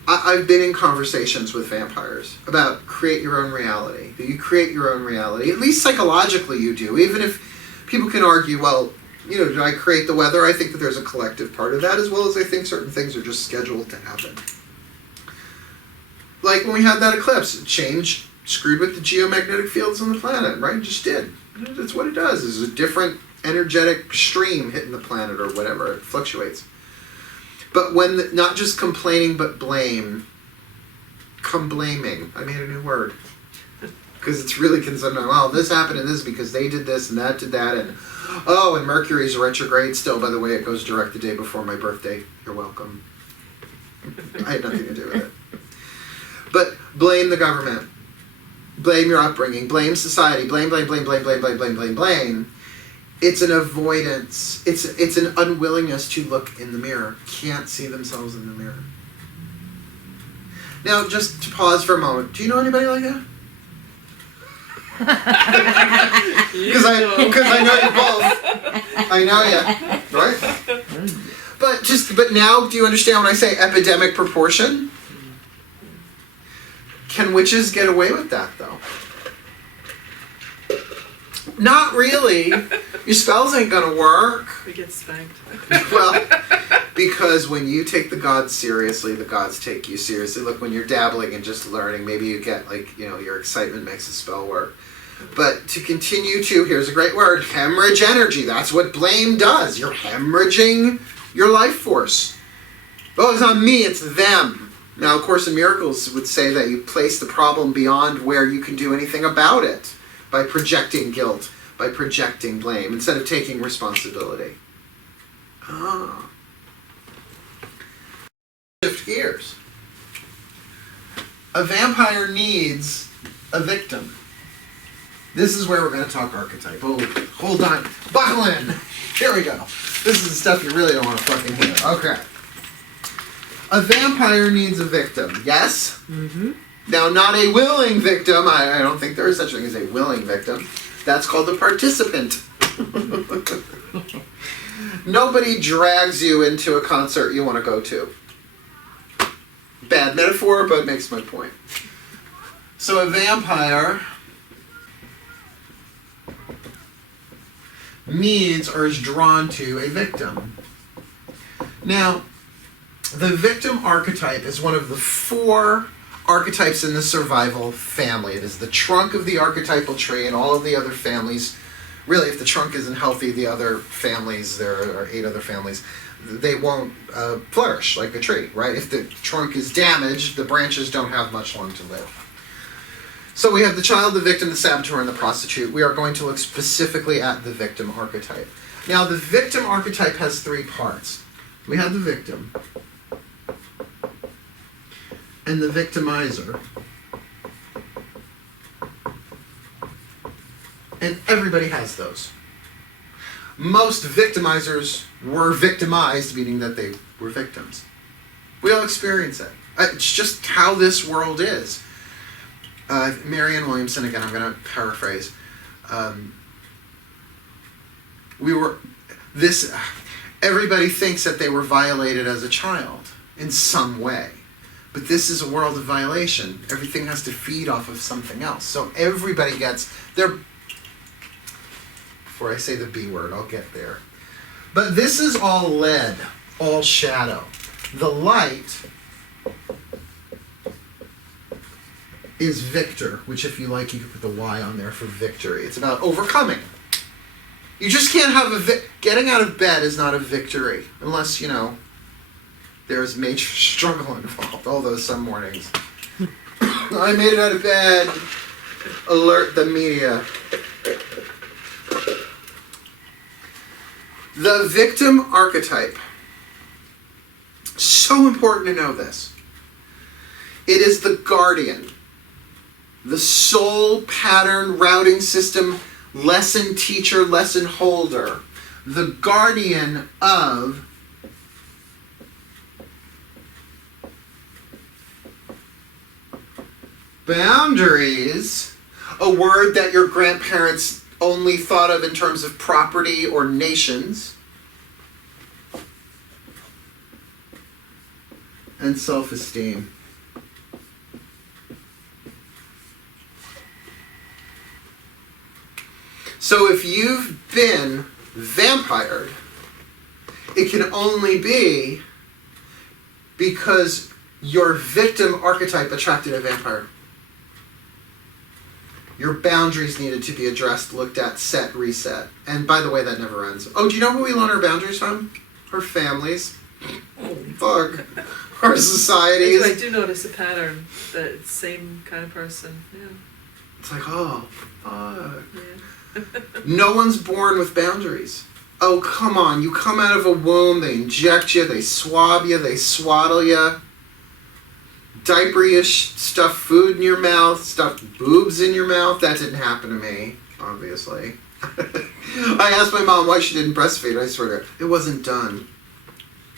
I've been in conversations with vampires about create your own reality. Do you create your own reality? At least psychologically you do. Even if people can argue, well, you know, did I create the weather? I think that there's a collective part of that, as well as I think certain things are just scheduled to happen. Like when we had that eclipse, it changed, screwed with the geomagnetic fields on the planet, right? It just did. That's what it does. There's a different energetic stream hitting the planet or whatever. It fluctuates. But when, not just complaining, but blame. Come blaming. I made a new word. Because it's really concerned. Well, this happened and this because they did this and that did that. And oh, and Mercury's retrograde still, by the way. It goes direct the day before my birthday. You're welcome. I had nothing to do with it. But blame the government. Blame your upbringing. Blame society. Blame. It's an avoidance. It's an unwillingness to look in the mirror. Can't see themselves in the mirror. Now, just to pause for a moment. Do you know anybody like that? Because I know you both. I know you, right? But now, do you understand when I say epidemic proportion? Can witches get away with that, though? Not really. Your spells ain't gonna work. We get spanked. Well, because when you take the gods seriously, the gods take you seriously. Look, when you're dabbling and just learning, maybe you get, like, you know, your excitement makes the spell work. But to continue to, here's a great word, hemorrhage energy. That's what blame does. You're hemorrhaging your life force. Oh, it's not me, it's them. Now, of course, in Miracles would say that you place the problem beyond where you can do anything about it by projecting guilt, by projecting blame, instead of taking responsibility. Ah. Shift gears. A vampire needs a victim. This is where we're going to talk archetype. Oh, hold on. Buckle in. Here we go. This is the stuff you really don't want to fucking hear. Okay. A vampire needs a victim. Yes? Mm-hmm. Now, not a willing victim. I don't think there is such a thing as a willing victim. That's called a participant. Nobody drags you into a concert you want to go to. Bad metaphor, but it makes my point. So a vampire needs or is drawn to a victim. Now, the victim archetype is one of the 4 archetypes in the survival family. It is the trunk of the archetypal tree, and all of the other families, really, if the trunk isn't healthy, the other families, there are 8 other families, they won't flourish like a tree, right? If the trunk is damaged, the branches don't have much long to live. So we have the child, the victim, the saboteur, and the prostitute. We are going to look specifically at the victim archetype. Now, the victim archetype has 3 parts. We have the victim, and the victimizer. And everybody has those. Most victimizers were victimized, meaning that they were victims. We all experience it. It's just how this world is. Marianne Williamson, again, I'm going to paraphrase. Everybody thinks that they were violated as a child in some way. But this is a world of violation. Everything has to feed off of something else. So everybody gets their... Before I say the B word, I'll get there. But this is all lead, all shadow. The light is victor, which if you like, you can put the Y on there for victory. It's about overcoming. You just can't have getting out of bed is not a victory. Unless, you know, there's major struggle involved, although some mornings. I made it out of bed. Alert the media. The victim archetype. So important to know this. It is the guardian, the soul pattern routing system, lesson teacher, lesson holder, the guardian of boundaries, a word that your grandparents only thought of in terms of property or nations, and self-esteem. So if you've been vampired, it can only be because your victim archetype attracted a vampire. Your boundaries needed to be addressed, looked at, set, reset. And by the way, that never ends. Oh, do you know who we learn our boundaries from? Our families. Oh, fuck. Our societies. I do notice a pattern, that it's same kind of person. Yeah. It's like, oh, fuck. Yeah. No one's born with boundaries. Oh, come on. You come out of a womb, they inject you, they swab you, they swaddle you. Diaper you, stuff food in your mouth, stuff boobs in your mouth. That didn't happen to me, obviously. I asked my mom why she didn't breastfeed. I swear to her, it wasn't done.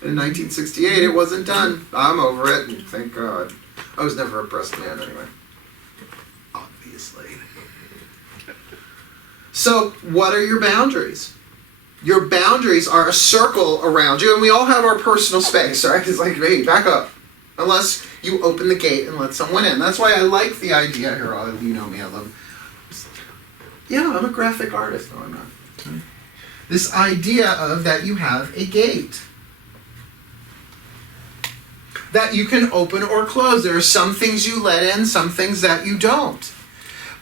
In 1968, it wasn't done. I'm over it, and thank God. I was never a breast man anyway. Obviously. So, what are your boundaries? Your boundaries are a circle around you, and we all have our personal space, right? It's like, hey, back up. Unless you open the gate and let someone in. That's why I like the idea here. You know me, I love. Yeah, I'm a graphic artist. No, I'm not. This idea of that you have a gate that you can open or close. There are some things you let in, some things that you don't.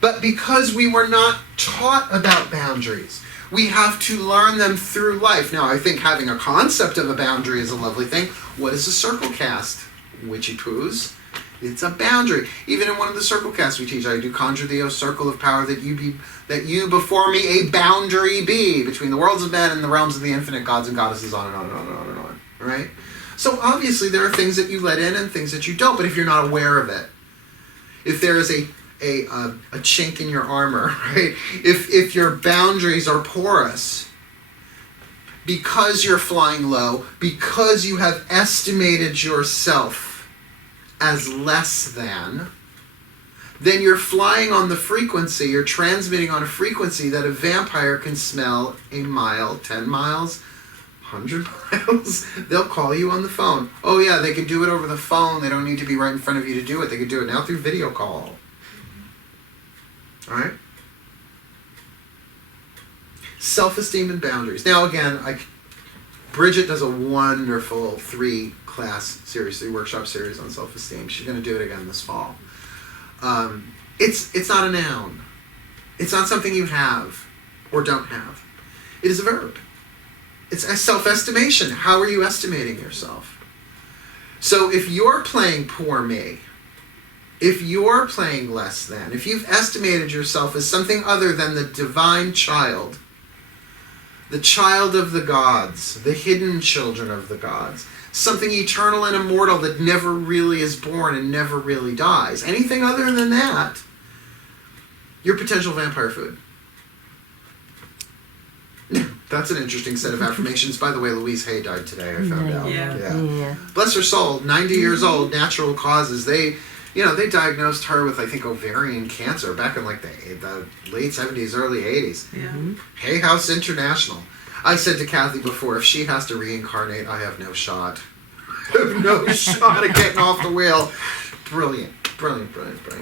But because we were not taught about boundaries, we have to learn them through life. Now, I think having a concept of a boundary is a lovely thing. What is a circle cast? Witchy poos. It's a boundary. Even in one of the circle casts we teach, I do conjure thee, O circle of power, that you before me a boundary be between the worlds of men and the realms of the infinite gods and goddesses, on and on and on and on and on. Right? So obviously there are things that you let in and things that you don't, but if you're not aware of it, if there is a chink in your armor, right? If your boundaries are porous, because you're flying low, because you have estimated yourself as less than, then you're flying on the frequency, you're transmitting on a frequency that a vampire can smell a mile, 10 miles, 100 miles. They'll call you on the phone. Oh yeah, they can do it over the phone. They don't need to be right in front of you to do it. They can do it now through video call. All right? Self-esteem and boundaries. Now again, Bridget does a wonderful 3-class series, 3-workshop series on self-esteem. She's going to do it again this fall. It's not a noun. It's not something you have or don't have. It is a verb. It's a self-estimation. How are you estimating yourself? So if you're playing poor me, if you're playing less than, if you've estimated yourself as something other than the divine child, the child of the gods, the hidden children of the gods, something eternal and immortal that never really is born and never really dies, anything other than that, you're potential vampire food. That's an interesting set of affirmations. By the way, Louise Hay died today, I found out. Yeah. Bless her soul, 90 years old, natural causes. They diagnosed her with, I think, ovarian cancer back in like the late 70s, early 80s. Yeah. Hay House International. I said to Kathy before, if she has to reincarnate, I have no shot. I have no shot at getting off the wheel. Brilliant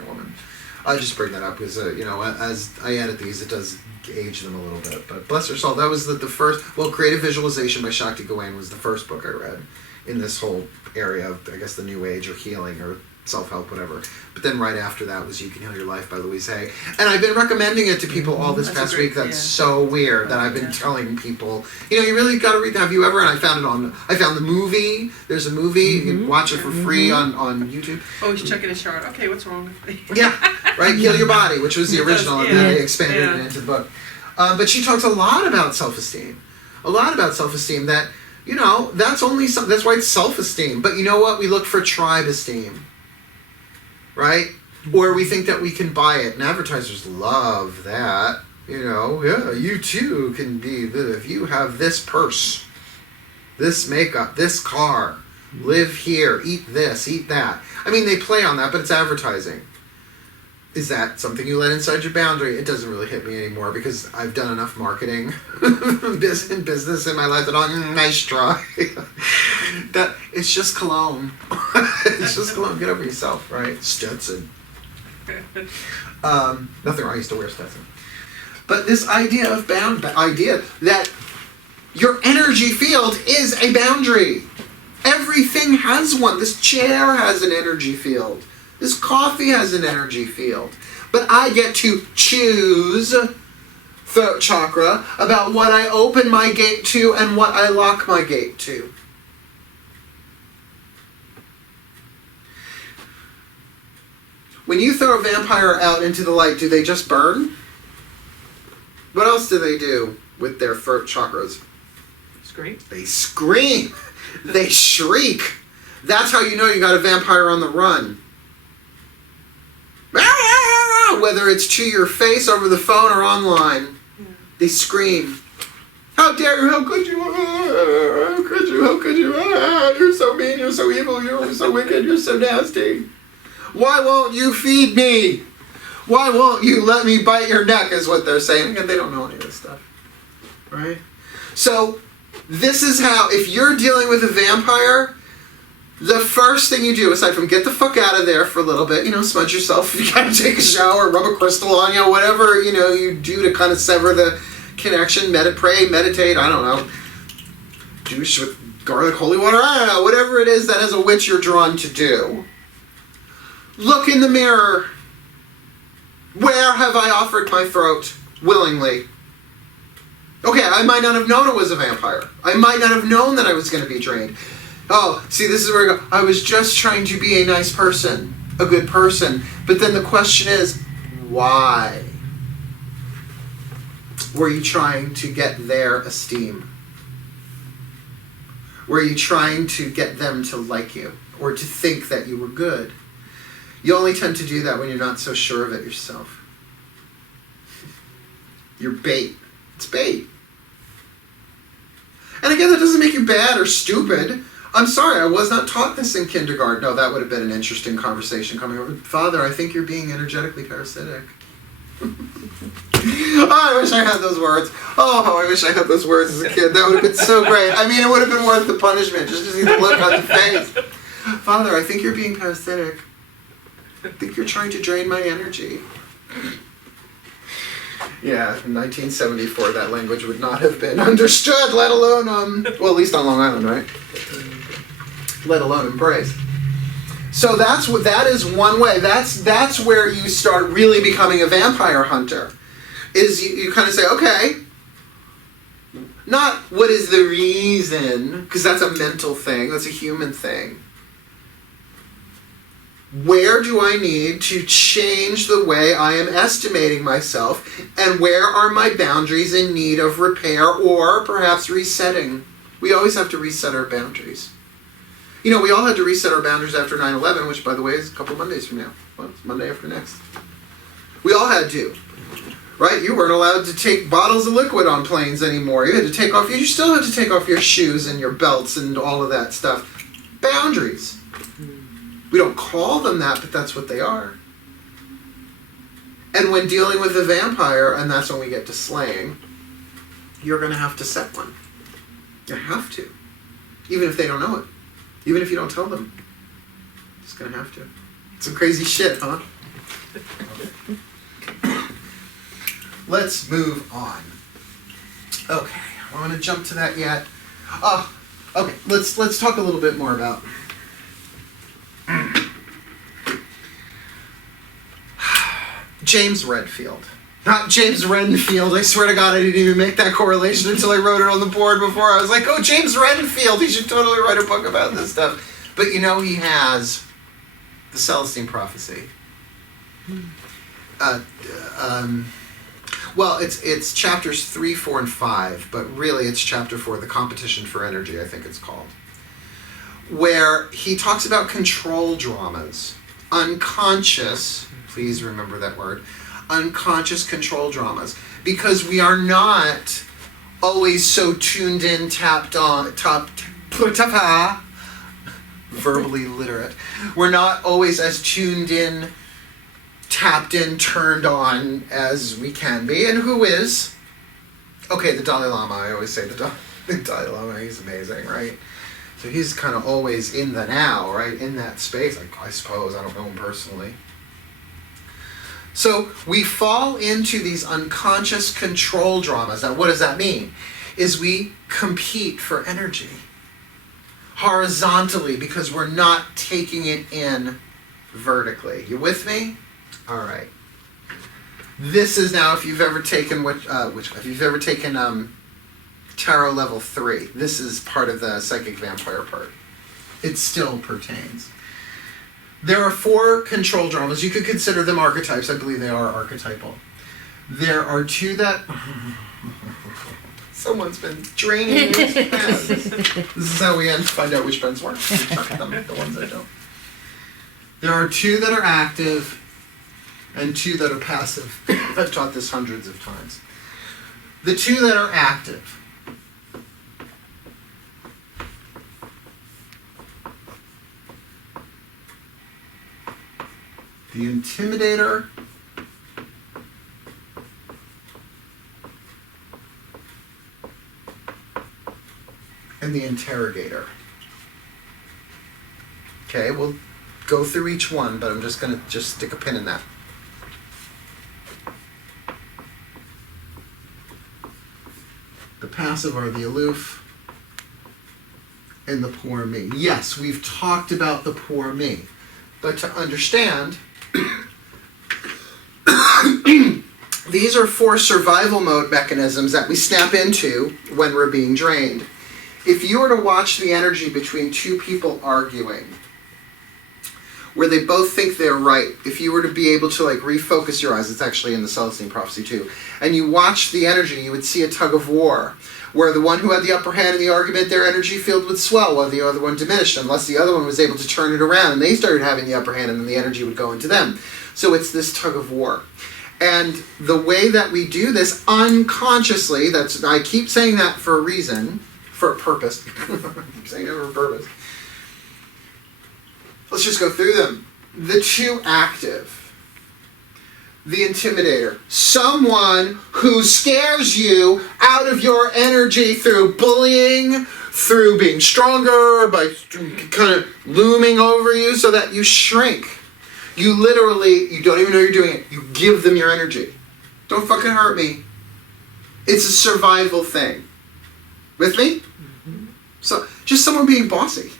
woman. I just bring that up because, as I edit these, it does age them a little bit. But bless her soul, that was the first, Creative Visualization by Shakti Gawain was the first book I read in this whole area of, I guess, the New Age or healing or self-help, whatever. But then right after that was You Can Heal Your Life by Louise Hay. And I've been recommending it to people all this past week. That's so weird that I've been telling people, you really got to read that. Have you ever? And I found the movie. There's a movie. You can watch it for free on YouTube. Oh, he's checking his chart. Okay, what's wrong with me? Yeah, right? Heal Your Body, which was the original, and then they expanded it into the book. But she talks a lot about self-esteem. That, that's why it's self-esteem. But you know what? We look for tribe esteem. Right? Or we think that we can buy it. And advertisers love that. You too can be, if you have this purse, this makeup, this car, live here, eat this, eat that. I mean, they play on that, but it's advertising. Is that something you let inside your boundary? It doesn't really hit me anymore because I've done enough marketing business in my life that nice try. That it's just cologne. It's just cologne. Get over yourself, right? Stetson. Nothing wrong. I used to wear Stetson. But this idea of idea that your energy field is a boundary. Everything has one. This chair has an energy field. This coffee has an energy field. But I get to choose, throat chakra, about what I open my gate to and what I lock my gate to. When you throw a vampire out into the light, do they just burn? What else do they do with their throat chakras? Scream. They scream. They shriek. That's how you know you got a vampire on the run. Whether it's to your face, over the phone, or online. Yeah. They scream. How dare you? How could you? How could you? How could you? You're so mean. You're so evil. You're so wicked. You're so nasty. Why won't you feed me? Why won't you let me bite your neck is what they're saying. And they don't know any of this stuff. Right? So, this is how, if you're dealing with a vampire, the first thing you do, aside from get the fuck out of there for a little bit, smudge yourself, you gotta take a shower, rub a crystal on you, whatever, you do to kind of sever the connection, pray, meditate, I don't know, douche with garlic, holy water, I don't know, whatever it is that as a witch you're drawn to do. Look in the mirror. Where have I offered my throat willingly? Okay, I might not have known it was a vampire. I might not have known that I was going to be drained. Oh, see, this is where I go. I was just trying to be a nice person, a good person. But then the question is, why? Were you trying to get their esteem? Were you trying to get them to like you or to think that you were good? You only tend to do that when you're not so sure of it yourself. You're bait. It's bait. And again, that doesn't make you bad or stupid. I'm sorry, I was not taught this in kindergarten. No, that would have been an interesting conversation coming over. Father, I think you're being energetically parasitic. Oh, I wish I had those words. Oh, I wish I had those words as a kid. That would have been so great. I mean, it would have been worth the punishment, just to see the look on the face. Father, I think you're being parasitic. I think you're trying to drain my energy. Yeah, in 1974, that language would not have been understood, let alone well, at least on Long Island, right? Let alone embraced. So that is one way. That's where you start really becoming a vampire hunter. Is you kind of say, okay, not what is the reason, because that's a mental thing, that's a human thing. Where do I need to change the way I am estimating myself, and where are my boundaries in need of repair or perhaps resetting? We always have to reset our boundaries. We all had to reset our boundaries after 9/11, which, by the way, is a couple Mondays from now. Well, it's Monday after next. We all had to. Right? You weren't allowed to take bottles of liquid on planes anymore. You had to take off, you still had to take off your shoes and your belts and all of that stuff. Boundaries. We don't call them that, but that's what they are. And when dealing with a vampire, and that's when we get to slaying, you're going to have to set one. You have to. Even if they don't know it. Even if you don't tell them. You're just going to have to. It's some crazy shit, huh? Let's move on. Okay, I want to jump to that yet. Okay, let's talk a little bit more about James Redfield. Not James Renfield. I swear to God I didn't even make that correlation until I wrote it on the board before. I was like, oh, James Renfield. He should totally write a book about this stuff. But he has the Celestine Prophecy. Well, it's chapters 3, 4, and 5, but really it's chapter 4, The Competition for Energy, I think it's called, where he talks about control dramas, unconscious, please remember that word, unconscious control dramas, because we are not always so tuned in, tapped on, verbally literate. We're not always as tuned in, tapped in, turned on as we can be. And who is? Okay, the Dalai Lama. I always say the Dalai Lama. He's amazing, right? So he's kind of always in the now, right? In that space, I suppose. I don't know him personally. So we fall into these unconscious control dramas. Now, what does that mean? Is we compete for energy horizontally because we're not taking it in vertically. You with me? All right. This is now, if you've ever taken if you've ever taken Tarot level 3, this is part of the psychic vampire part. It still pertains. There are 4 control dramas. You could consider them archetypes. I believe they are archetypal. There are 2 that... Someone's been draining these pens. This is how we find out which pens work. We chuck them, the ones that don't. There are 2 that are active and 2 that are passive. I've taught this hundreds of times. The 2 that are active. The Intimidator and the Interrogator. Okay, we'll go through each one, but I'm just going to stick a pin in that. The passive are the aloof and the poor me. Yes, we've talked about the poor me, but to understand, these are 4 survival mode mechanisms that we snap into when we're being drained. If you were to watch the energy between 2 people arguing, where they both think they're right, if you were to be able to refocus your eyes, it's actually in the Celestine Prophecy too, and you watch the energy, you would see a tug of war, where the one who had the upper hand in the argument, their energy field would swell while the other one diminished, unless the other one was able to turn it around and they started having the upper hand and then the energy would go into them. So it's this tug of war. And the way that we do this unconsciously, I keep saying that for a reason, for a purpose. I keep saying it for a purpose. Let's just go through them. The 2 active. The Intimidator. Someone who scares you out of your energy through bullying, through being stronger, by kind of looming over you so that you shrink. You literally, you don't even know you're doing it. You give them your energy. Don't fucking hurt me. It's a survival thing. With me? Mm-hmm. So, just someone being bossy.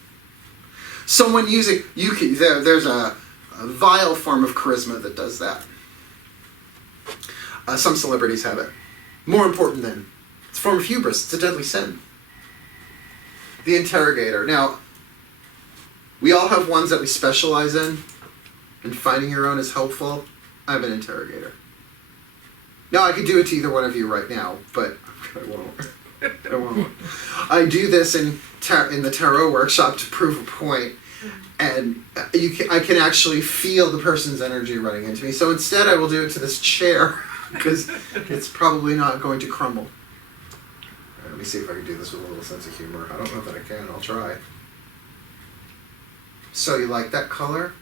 Someone using, there's a vile form of charisma that does that. Some celebrities have it. More important than, it's a form of hubris. It's a deadly sin. The Interrogator. Now, we all have ones that we specialize in, and finding your own is helpful. I'm an Interrogator. Now, I could do it to either one of you right now, but I won't. I won't. I do this in the tarot workshop to prove a point, and I can actually feel the person's energy running into me. So instead, I will do it to this chair, because it's probably not going to crumble. Let me see if I can do this with a little sense of humor. I don't know that I can. I'll try. So you like that color?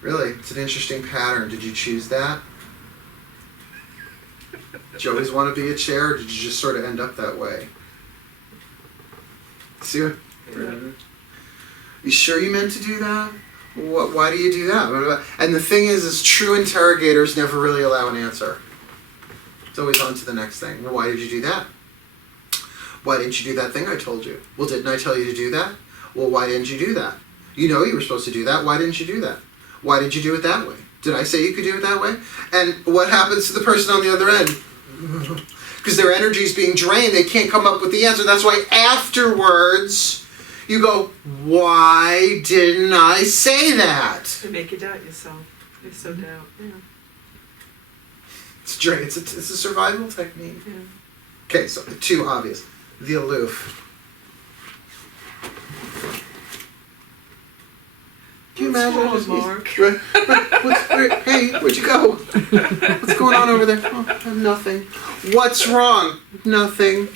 Really? It's an interesting pattern. Did you choose that? Did you always want to be a chair, or did you just sort of end up that way? See what? Yeah. You sure you meant to do that? Why do you do that? And the thing is true interrogators never really allow an answer. It's always on to the next thing. Well, why did you do that? Why didn't you do that thing I told you? Well, didn't I tell you to do that? Well, why didn't you do that? You know you were supposed to do that. Why didn't you do that? Why did you do it that way? Did I say you could do it that way? And what happens to the person on the other end? Because their energy is being drained. They can't come up with the answer. That's why afterwards you go, why didn't I say that? To make you doubt yourself. They so doubt. Yeah. It's drain. It's a survival technique. Yeah. Okay, so the 2 obvious. The aloof. Can you imagine? Mark? Hey, where'd you go? What's going on over there? Oh, nothing. What's wrong? Nothing.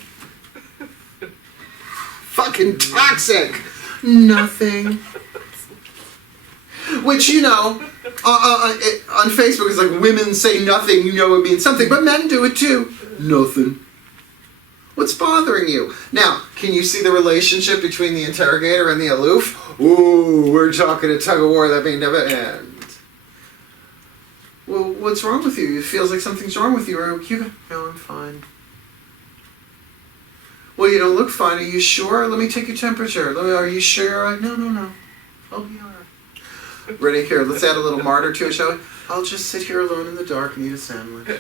Fucking toxic. Nothing. Which, on Facebook is like, women say nothing, it means something. But men do it too. Nothing. What's bothering you? Now, can you see the relationship between the interrogator and the aloof? Ooh, we're talking a tug of war that may never end. Well, what's wrong with you? It feels like something's wrong with you. Or you go, no, I'm fine. Well, you don't look fine. Are you sure? Let me take your temperature. Are you sure you're all right? No, no, no. I'll be all right. Ready? Here, let's add a little martyr to it, shall we? I'll just sit here alone in the dark and eat a sandwich. A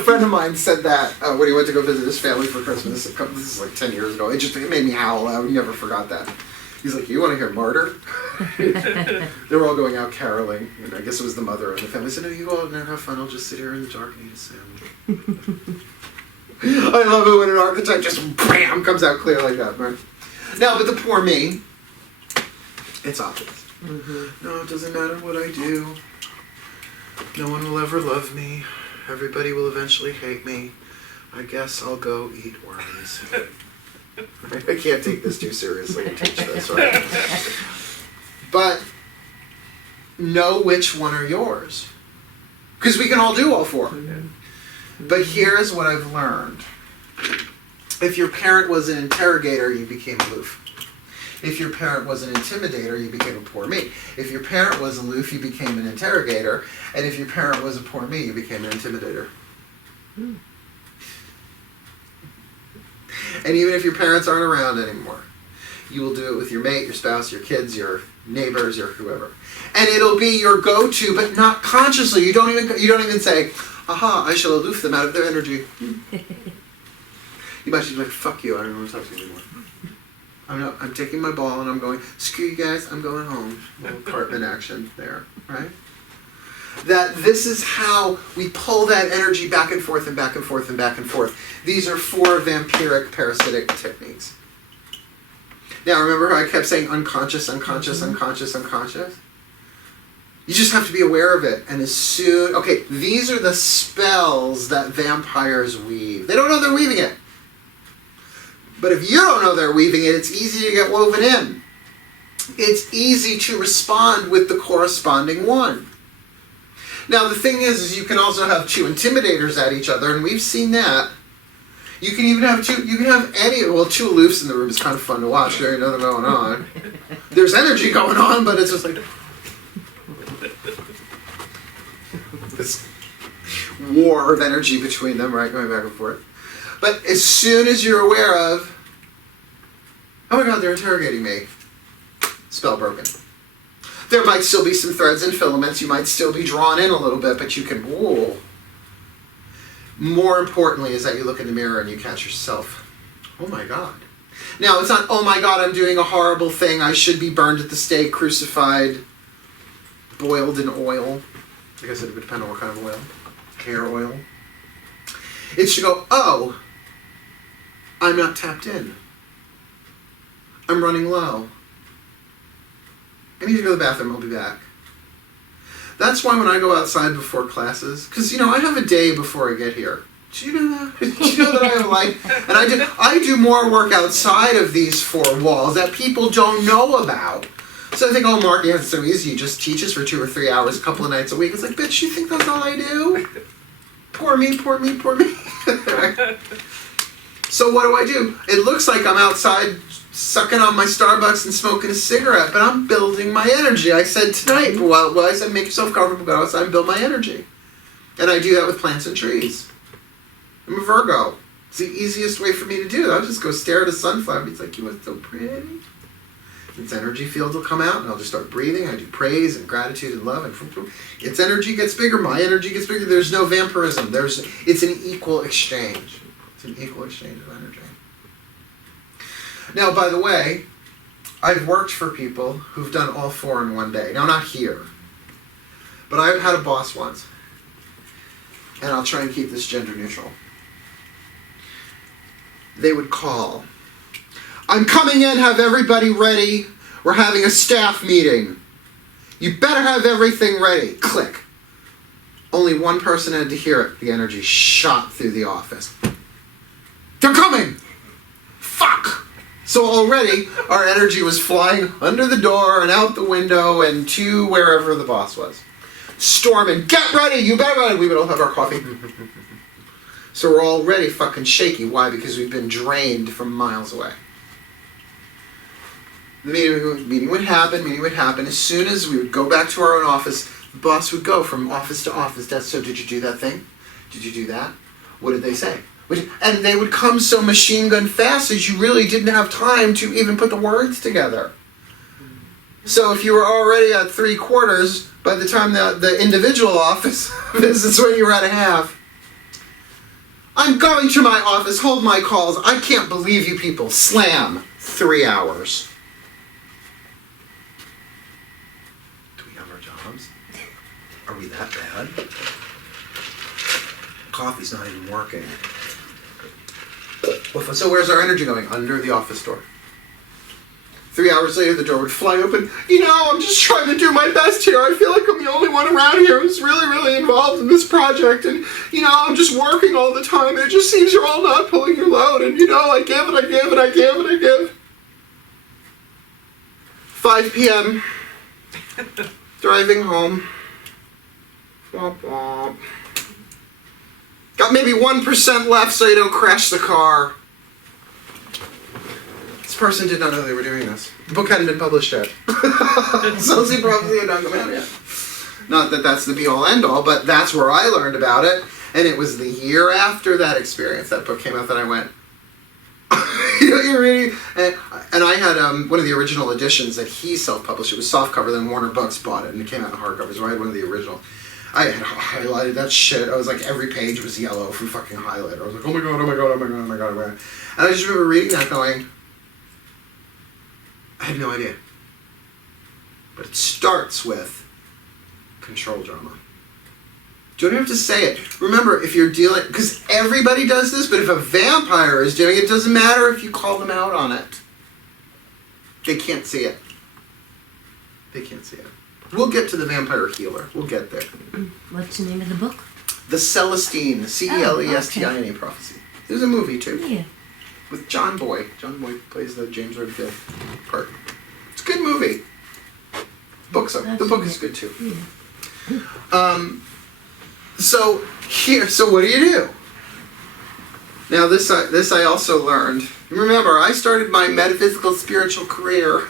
friend of mine said that when he went to go visit his family for Christmas. This is like 10 years ago. It made me howl. I never forgot that. He's like, you want to hear martyr? They were all going out caroling, and I guess it was the mother of the family. I said, no, you go out and have fun. I'll just sit here in the dark and eat a sandwich. I love it when an archetype just bam comes out clear like that, right? Now, but the poor me, it's obvious. Mm-hmm. No, it doesn't matter what I do. No one will ever love me. Everybody will eventually hate me. I guess I'll go eat worms. I can't take this too seriously and teach this, right? But know which one are yours. Because we can all do all four. But here's what I've learned. If your parent was an interrogator, you became aloof. If your parent was an intimidator, you became a poor me. If your parent was aloof, you became an interrogator. And if your parent was a poor me, you became an intimidator. And even if your parents aren't around anymore, you will do it with your mate, your spouse, your kids, your neighbors, your whoever. And it'll be your go-to, but not consciously. You don't even say, aha, I shall aloof them out of their energy. You might just be like, fuck you, I don't want to talk to you anymore. I'm taking my ball and I'm going, screw you guys, I'm going home. A little Cartman action there, right? That this is how we pull that energy back and forth and back and forth and back and forth. These are 4 vampiric parasitic techniques. Now remember how I kept saying unconscious, unconscious, unconscious, unconscious? You just have to be aware of it. And okay, these are the spells that vampires weave. They don't know they're weaving it. But if you don't know they're weaving it, it's easy to get woven in. It's easy to respond with the corresponding one. Now the thing is you can also have 2 intimidators at each other, and we've seen that. You can even have 2 aloofs in the room is kind of fun to watch. There ain't nothing going on. There's energy going on, but it's just like this war of energy between them, right, going back and forth. But as soon as you're aware of, oh my god, they're interrogating me, spell broken. There might still be some threads and filaments, you might still be drawn in a little bit, but you can, whoa. More importantly is that you look in the mirror and you catch yourself, oh my god. Now, it's not, oh my god, I'm doing a horrible thing, I should be burned at the stake, crucified, boiled in oil. I guess it would depend on what kind of oil. Hair oil. It's to go, oh, I'm not tapped in. I'm running low. I need to go to the bathroom, I'll be back. That's why when I go outside before classes, because, I have a day before I get here. Do you know that? Do you know that I have life? And I do more work outside of these 4 walls that people don't know about. So I think, oh, Mark, yeah, it's so easy. You just teach us for 2 or 3 hours a couple of nights a week. It's like, bitch, you think that's all I do? Poor me, poor me, poor me. So what do? It looks like I'm outside sucking on my Starbucks and smoking a cigarette, but I'm building my energy. I said tonight, well, I said make yourself comfortable, go outside and build my energy. And I do that with plants and trees. I'm a Virgo. It's the easiest way for me to do it. I'll just go stare at a sunflower. It's like, you are so pretty. Its energy field will come out, and I'll just start breathing. I do praise and gratitude and love, and its energy gets bigger. My energy gets bigger. There's no vampirism. It's an equal exchange. It's an equal exchange of energy. Now, by the way, I've worked for people who've done all 4 in one day. Now, not here, but I've had a boss once, and I'll try and keep this gender neutral. They would call. I'm coming in, have everybody ready. We're having a staff meeting. You better have everything ready. Click. Only one person had to hear it. The energy shot through the office. They're coming! Fuck! So already, our energy was flying under the door and out the window and to wherever the boss was. Storming, get ready, you better ready. We would all have our coffee. So we're already fucking shaky. Why? Because we've been drained from miles away. The meeting would happen. As soon as we would go back to our own office, The boss would go from office to office, desk. So did you do that thing? Did you do that? What did they say? And they would come so machine gun fast that you really didn't have time to even put the words together. So if you were already at 3/4, by the time the individual office visits when you were at a half, I'm going to my office, hold my calls, I can't believe you people, slam, 3 hours. Do we have our jobs? Are we that bad? Coffee's not even working. So where's our energy going? Under the office door. 3 hours later, the door would fly open. I'm just trying to do my best here. I feel like I'm the only one around here who's really, really involved in this project. And, I'm just working all the time. And it just seems you're all not pulling your load. And, I give and I give and I give and I give. 5 p.m. Driving home. Womp womp. Got maybe 1% left so you don't crash the car. This person did not know they were doing this. The book hadn't been published yet. Celestine Prophecy had not come out yet. Not that that's the be-all, end-all, but that's where I learned about it. And it was the year after that experience, that book came out, that I went, you're reading? And I had one of the original editions that he self-published. It was softcover, then Warner Books bought it, and it came out in hardcover, so I had one of the original. I had highlighted that shit. I was like, every page was yellow from fucking highlighter. I was like, oh my god, oh my god, oh my god, oh my god, oh my god. And I just remember reading that going, I had no idea. But it starts with control drama. You don't have to say it. Remember, if you're dealing, because everybody does this, but if a vampire is doing it, it doesn't matter if you call them out on it. They can't see it. They can't see it. We'll get to the vampire healer. We'll get there. What's the name of the book? The Celestine, Celestine Prophecy. There's a movie too. Yeah. With John Boy. John Boy plays the James Redfield part. It's a good movie. The book is good too. Yeah. So what do you do? Now this I also learned. Remember, I started my metaphysical spiritual career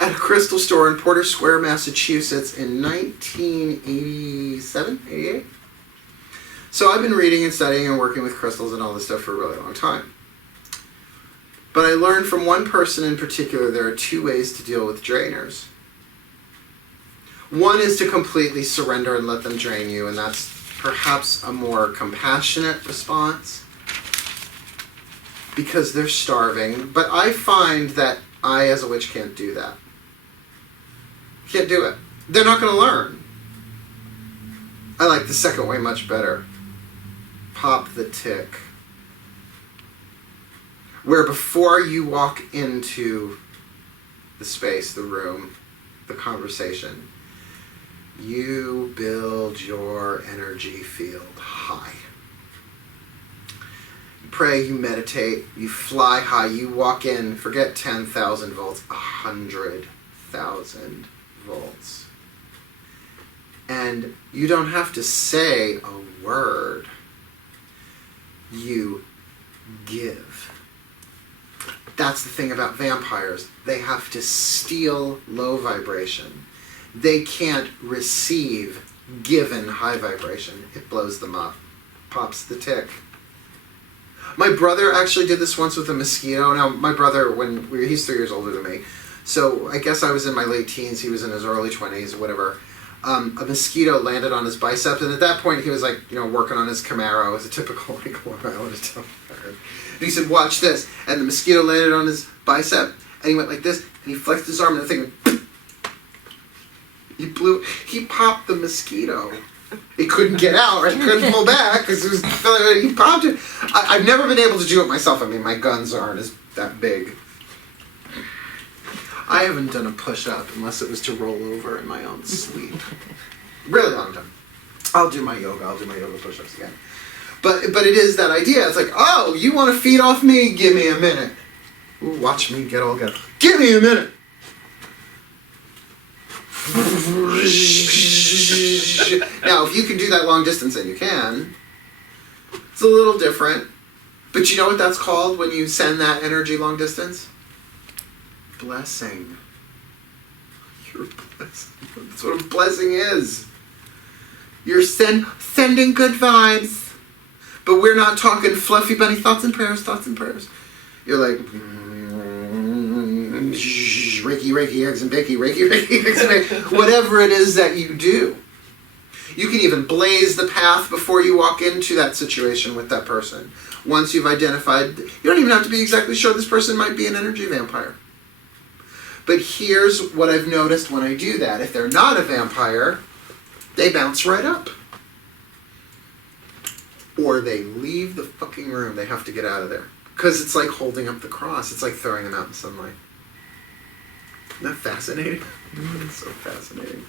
at a crystal store in Porter Square, Massachusetts in 1987, 88. So I've been reading and studying and working with crystals and all this stuff for a really long time. But I learned from one person in particular there are 2 ways to deal with drainers. One is to completely surrender and let them drain you, and that's perhaps a more compassionate response because they're starving. But I find that I, as a witch, can't do that. Can't do it. They're not going to learn. I like the second way much better. Pop the tick. Where before you walk into the space, the room, the conversation, you build your energy field high. You pray, you meditate, you fly high, you walk in, forget 10,000 volts, 100,000 volts. And you don't have to say a word. You give. That's the thing about vampires. They have to steal low vibration. They can't receive given high vibration. It blows them up. Pops the tick. My brother actually did this once with a mosquito. Now, my brother, he's 3 years older than me, so I guess I was in my late teens, he was in his early 20s, whatever. A mosquito landed on his bicep, and at that point he was working on his Camaro as a typical Long Island vampire. And he said, watch this. And the mosquito landed on his bicep, and he went like this, and he flexed his arm, and the thing went, he popped the mosquito. It couldn't get out, right? It couldn't pull back, because he popped it. I've never been able to do it myself. I mean, my guns aren't that big. I haven't done a push-up unless it was to roll over in my own sleep. Really long time. I'll do my yoga push-ups again. But it is that idea. It's like, oh, you want to feed off me? Give me a minute. Ooh, watch me get all good. Give me a minute. Now, if you can do that long distance, then you can. It's a little different. But you know what that's called when you send that energy long distance? Blessing. You're a blessing. That's what a blessing is. You're sending good vibes. But we're not talking fluffy bunny thoughts and prayers, thoughts and prayers. You're like, Reiki, eggs and Becky, Reiki, eggs and Becky. Whatever it is that you do. You can even blaze the path before you walk into that situation with that person. Once you've identified, you don't even have to be exactly sure this person might be an energy vampire. But here's what I've noticed when I do that. If they're not a vampire, they bounce right up. Or they leave the fucking room. They have to get out of there. Because it's like holding up the cross. It's like throwing them out in sunlight. Isn't that fascinating? It's so fascinating.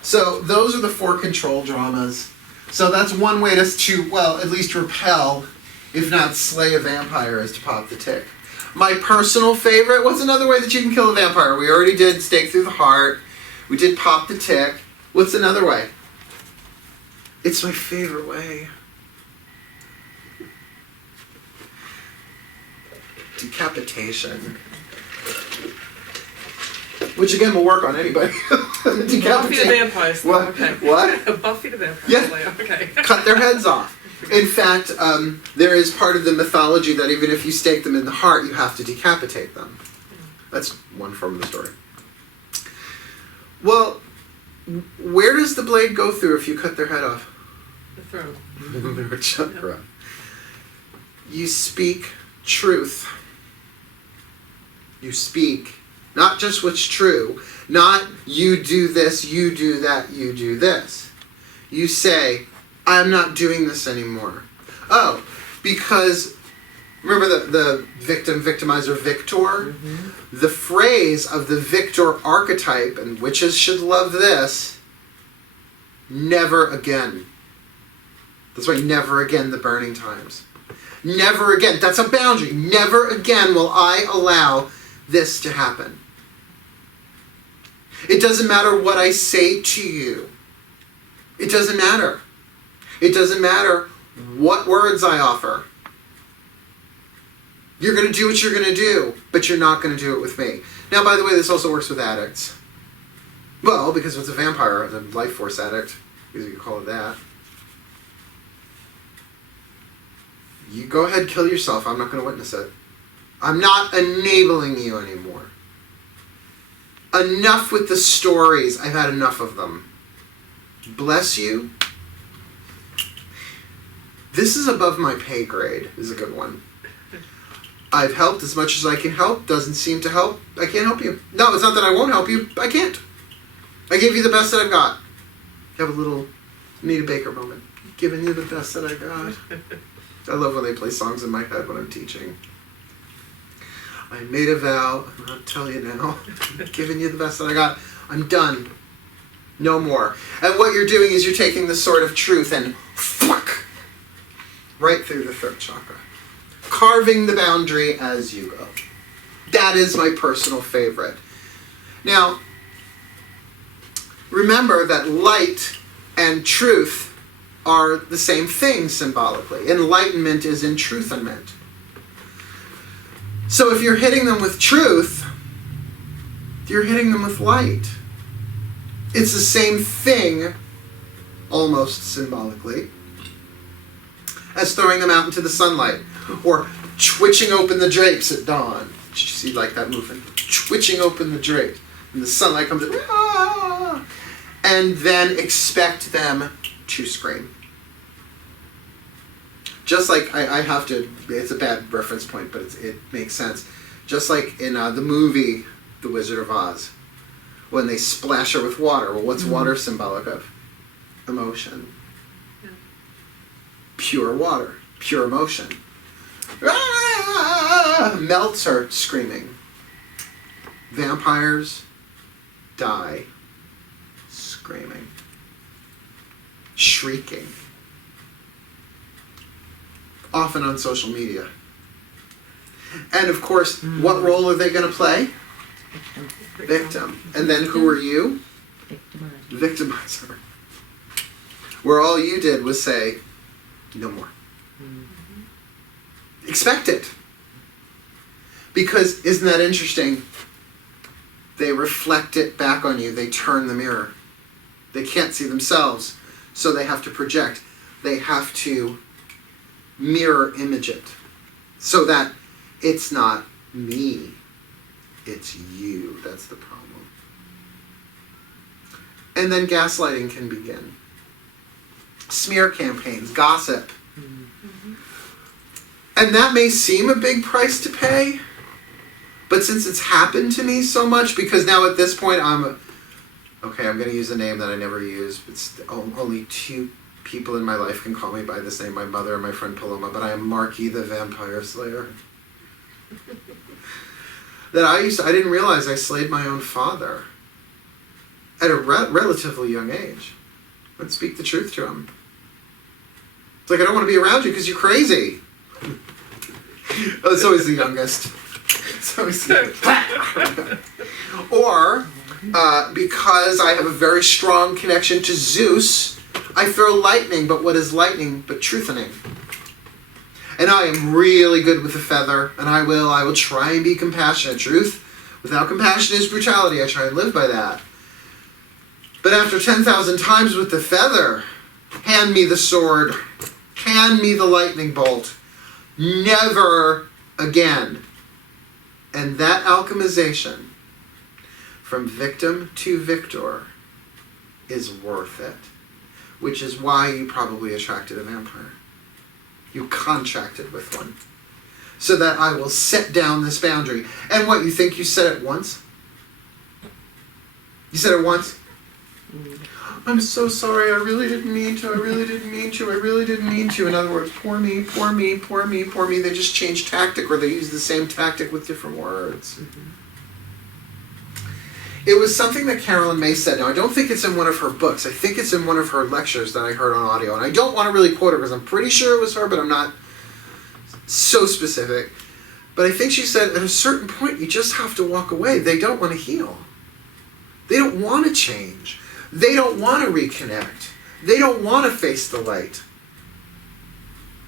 So those are the 4 control dramas. So that's one way to well, at least repel, if not slay a vampire, is to pop the tick. My personal favorite, what's another way that you can kill a vampire? We already did stake through the heart. We did pop the tick. What's another way? It's my favorite way. Decapitation. Which again will work on anybody. Buffy the Vampire Slayer. What? Okay. What? Buffy the Vampire Yeah. Slayer. Okay. Cut their heads off. In fact, there is part of the mythology that even if you stake them in the heart, you have to decapitate them. That's one form of the story. Well, where does the blade go through if you cut their head off? The throat. Their chakra. You speak truth. You speak not just what's true, not you do this, you do that, you do this. You say, I'm not doing this anymore. Oh, because remember the victim, victimizer, victor? Mm-hmm. The phrase of the victor archetype, and witches should love this, never again. That's why never again the burning times. Never again. That's a boundary. Never again will I allow this to happen. It doesn't matter what I say to you. It doesn't matter. It doesn't matter what words I offer. You're going to do what you're going to do, but you're not going to do it with me. Now, by the way, this also works with addicts. Well, because it's a vampire, a life force addict, because you could call it that. You go ahead, kill yourself. I'm not going to witness it. I'm not enabling you anymore. Enough with the stories. I've had enough of them. Bless you. This is above my pay grade, is a good one. I've helped as much as I can help. Doesn't seem to help. I can't help you. No, it's not that I won't help you. I can't. I gave you the best that I've got. Have a little Anita Baker moment. Giving you the best that I got. I love when they play songs in my head when I'm teaching. I made a vow. I'm not telling you now. Giving you the best that I got. I'm done. No more. And what you're doing is you're taking the sword of truth and fuck right through the throat chakra. Carving the boundary as you go. That is my personal favorite. Now, remember that light and truth are the same thing symbolically. Enlightenment is in truthment. So if you're hitting them with truth, you're hitting them with light. It's the same thing, almost symbolically, as throwing them out into the sunlight. Or twitching open the drapes at dawn. Did you see like that movement? Twitching open the drapes. And the sunlight comes in. Ah! And then expect them to scream. Just like, I have to, it's a bad reference point, but it makes sense. Just like in the movie, The Wizard of Oz, when they splash her with water. Well, what's water symbolic of? Emotion. Yeah. Pure water. Pure emotion. Ah! Melts her screaming. Vampires die screaming. Shrieking. Often on social media. And of course, what role are they going to play? Victim. And then who are you? Victimizer. Where all you did was say, no more. Expect it. Because isn't that interesting? They reflect it back on you. They turn the mirror. They can't see themselves, so they have to project. They have to mirror image it so that it's not me, it's you. That's the problem. And then gaslighting can begin. Smear campaigns, gossip. And that may seem a big price to pay, but since it's happened to me so much, because now at this point I'm going to use a name that I never use. It's only 2 people in my life can call me by this name, my mother and my friend Paloma, but I am Marky the Vampire Slayer. That I didn't realize I slayed my own father at a relatively young age. I'd speak the truth to him. It's like, I don't want to be around you because you're crazy. Oh, it's always the youngest. It's always the Or, because I have a very strong connection to Zeus, I throw lightning, but what is lightning but truthening? And I am really good with the feather, and I will try and be compassionate. Truth without compassion is brutality. I try and live by that. But after 10,000 times with the feather, hand me the sword, hand me the lightning bolt. Never again. And that alchemization from victim to victor is worth it. Which is why you probably attracted a vampire. You contracted with one. So that I will set down this boundary. And what, you think you said it once? You said it once? I'm so sorry, I really didn't mean to, I really didn't mean to, I really didn't mean to. In other words, poor me, poor me, poor me, poor me. They just changed tactic, or they use the same tactic with different words. It was something that Carolyn May said. Now, I don't think it's in one of her books. I think it's in one of her lectures that I heard on audio. And I don't want to really quote her because I'm pretty sure it was her, but I'm not so specific. But I think she said, at a certain point, you just have to walk away. They don't want to heal. They don't want to change. They don't want to reconnect. They don't want to face the light.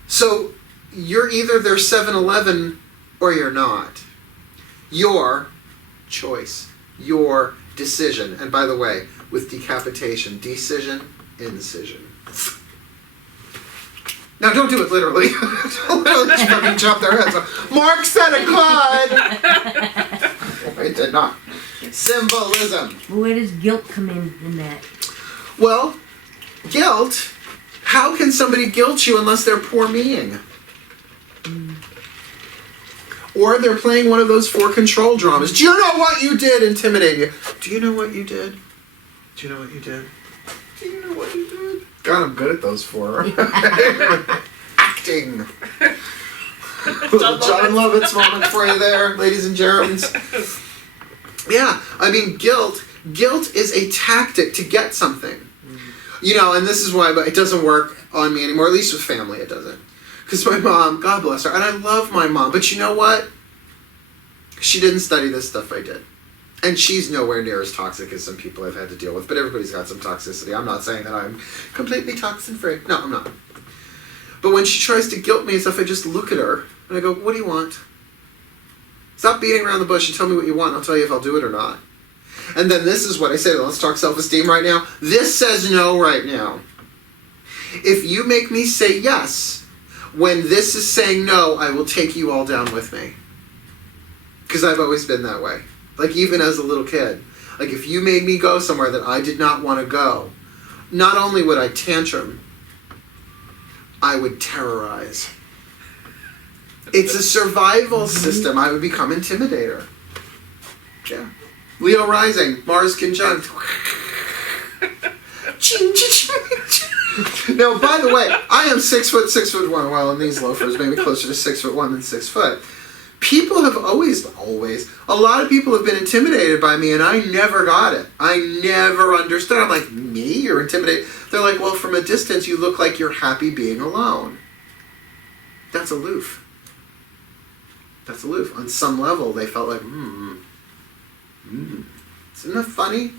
So you're either their 7-Eleven or you're not. Your choice. Your decision. And by the way, with decapitation, decision, incision. Now don't do it literally. Don't literally just fucking chop their heads off. Mark said it could! I did not. Symbolism. Where does guilt come in that? Well, guilt, how can somebody guilt you unless they're poor meing? Or they're playing one of those 4 control dramas. Do you know what you did? Intimidate you. Do you know what you did? Do you know what you did? Do you know what you did? God, I'm good at those 4. Acting. Little John Lovitz moment for you there, ladies and germs. Yeah, I mean, guilt is a tactic to get something. You know, and this is why it doesn't work on me anymore, at least with family it doesn't. Because my mom, God bless her, and I love my mom, but you know what? She didn't study this stuff I did. And she's nowhere near as toxic as some people I've had to deal with, but everybody's got some toxicity. I'm not saying that I'm completely toxin-free. No, I'm not. But when she tries to guilt me and stuff, I just look at her, and I go, what do you want? Stop beating around the bush and tell me what you want, and I'll tell you if I'll do it or not. And then this is what I say, let's talk self-esteem right now. This says no right now. If you make me say yes, when this is saying no, I will take you all down with me. Because I've always been that way. Like even as a little kid. Like if you made me go somewhere that I did not want to go, not only would I tantrum, I would terrorize. It's a survival system. I would become intimidator. Yeah. Leo rising, Mars conjunct. Now, by the way, I am 6 foot, 6'1". Well, in these loafers, maybe closer to 6'1" than 6 foot. People have always, a lot of people have been intimidated by me, and I never got it. I never understood. I'm like, me? You're intimidated? They're like, well, from a distance, you look like you're happy being alone. That's aloof. That's aloof. On some level, they felt like, Isn't that funny?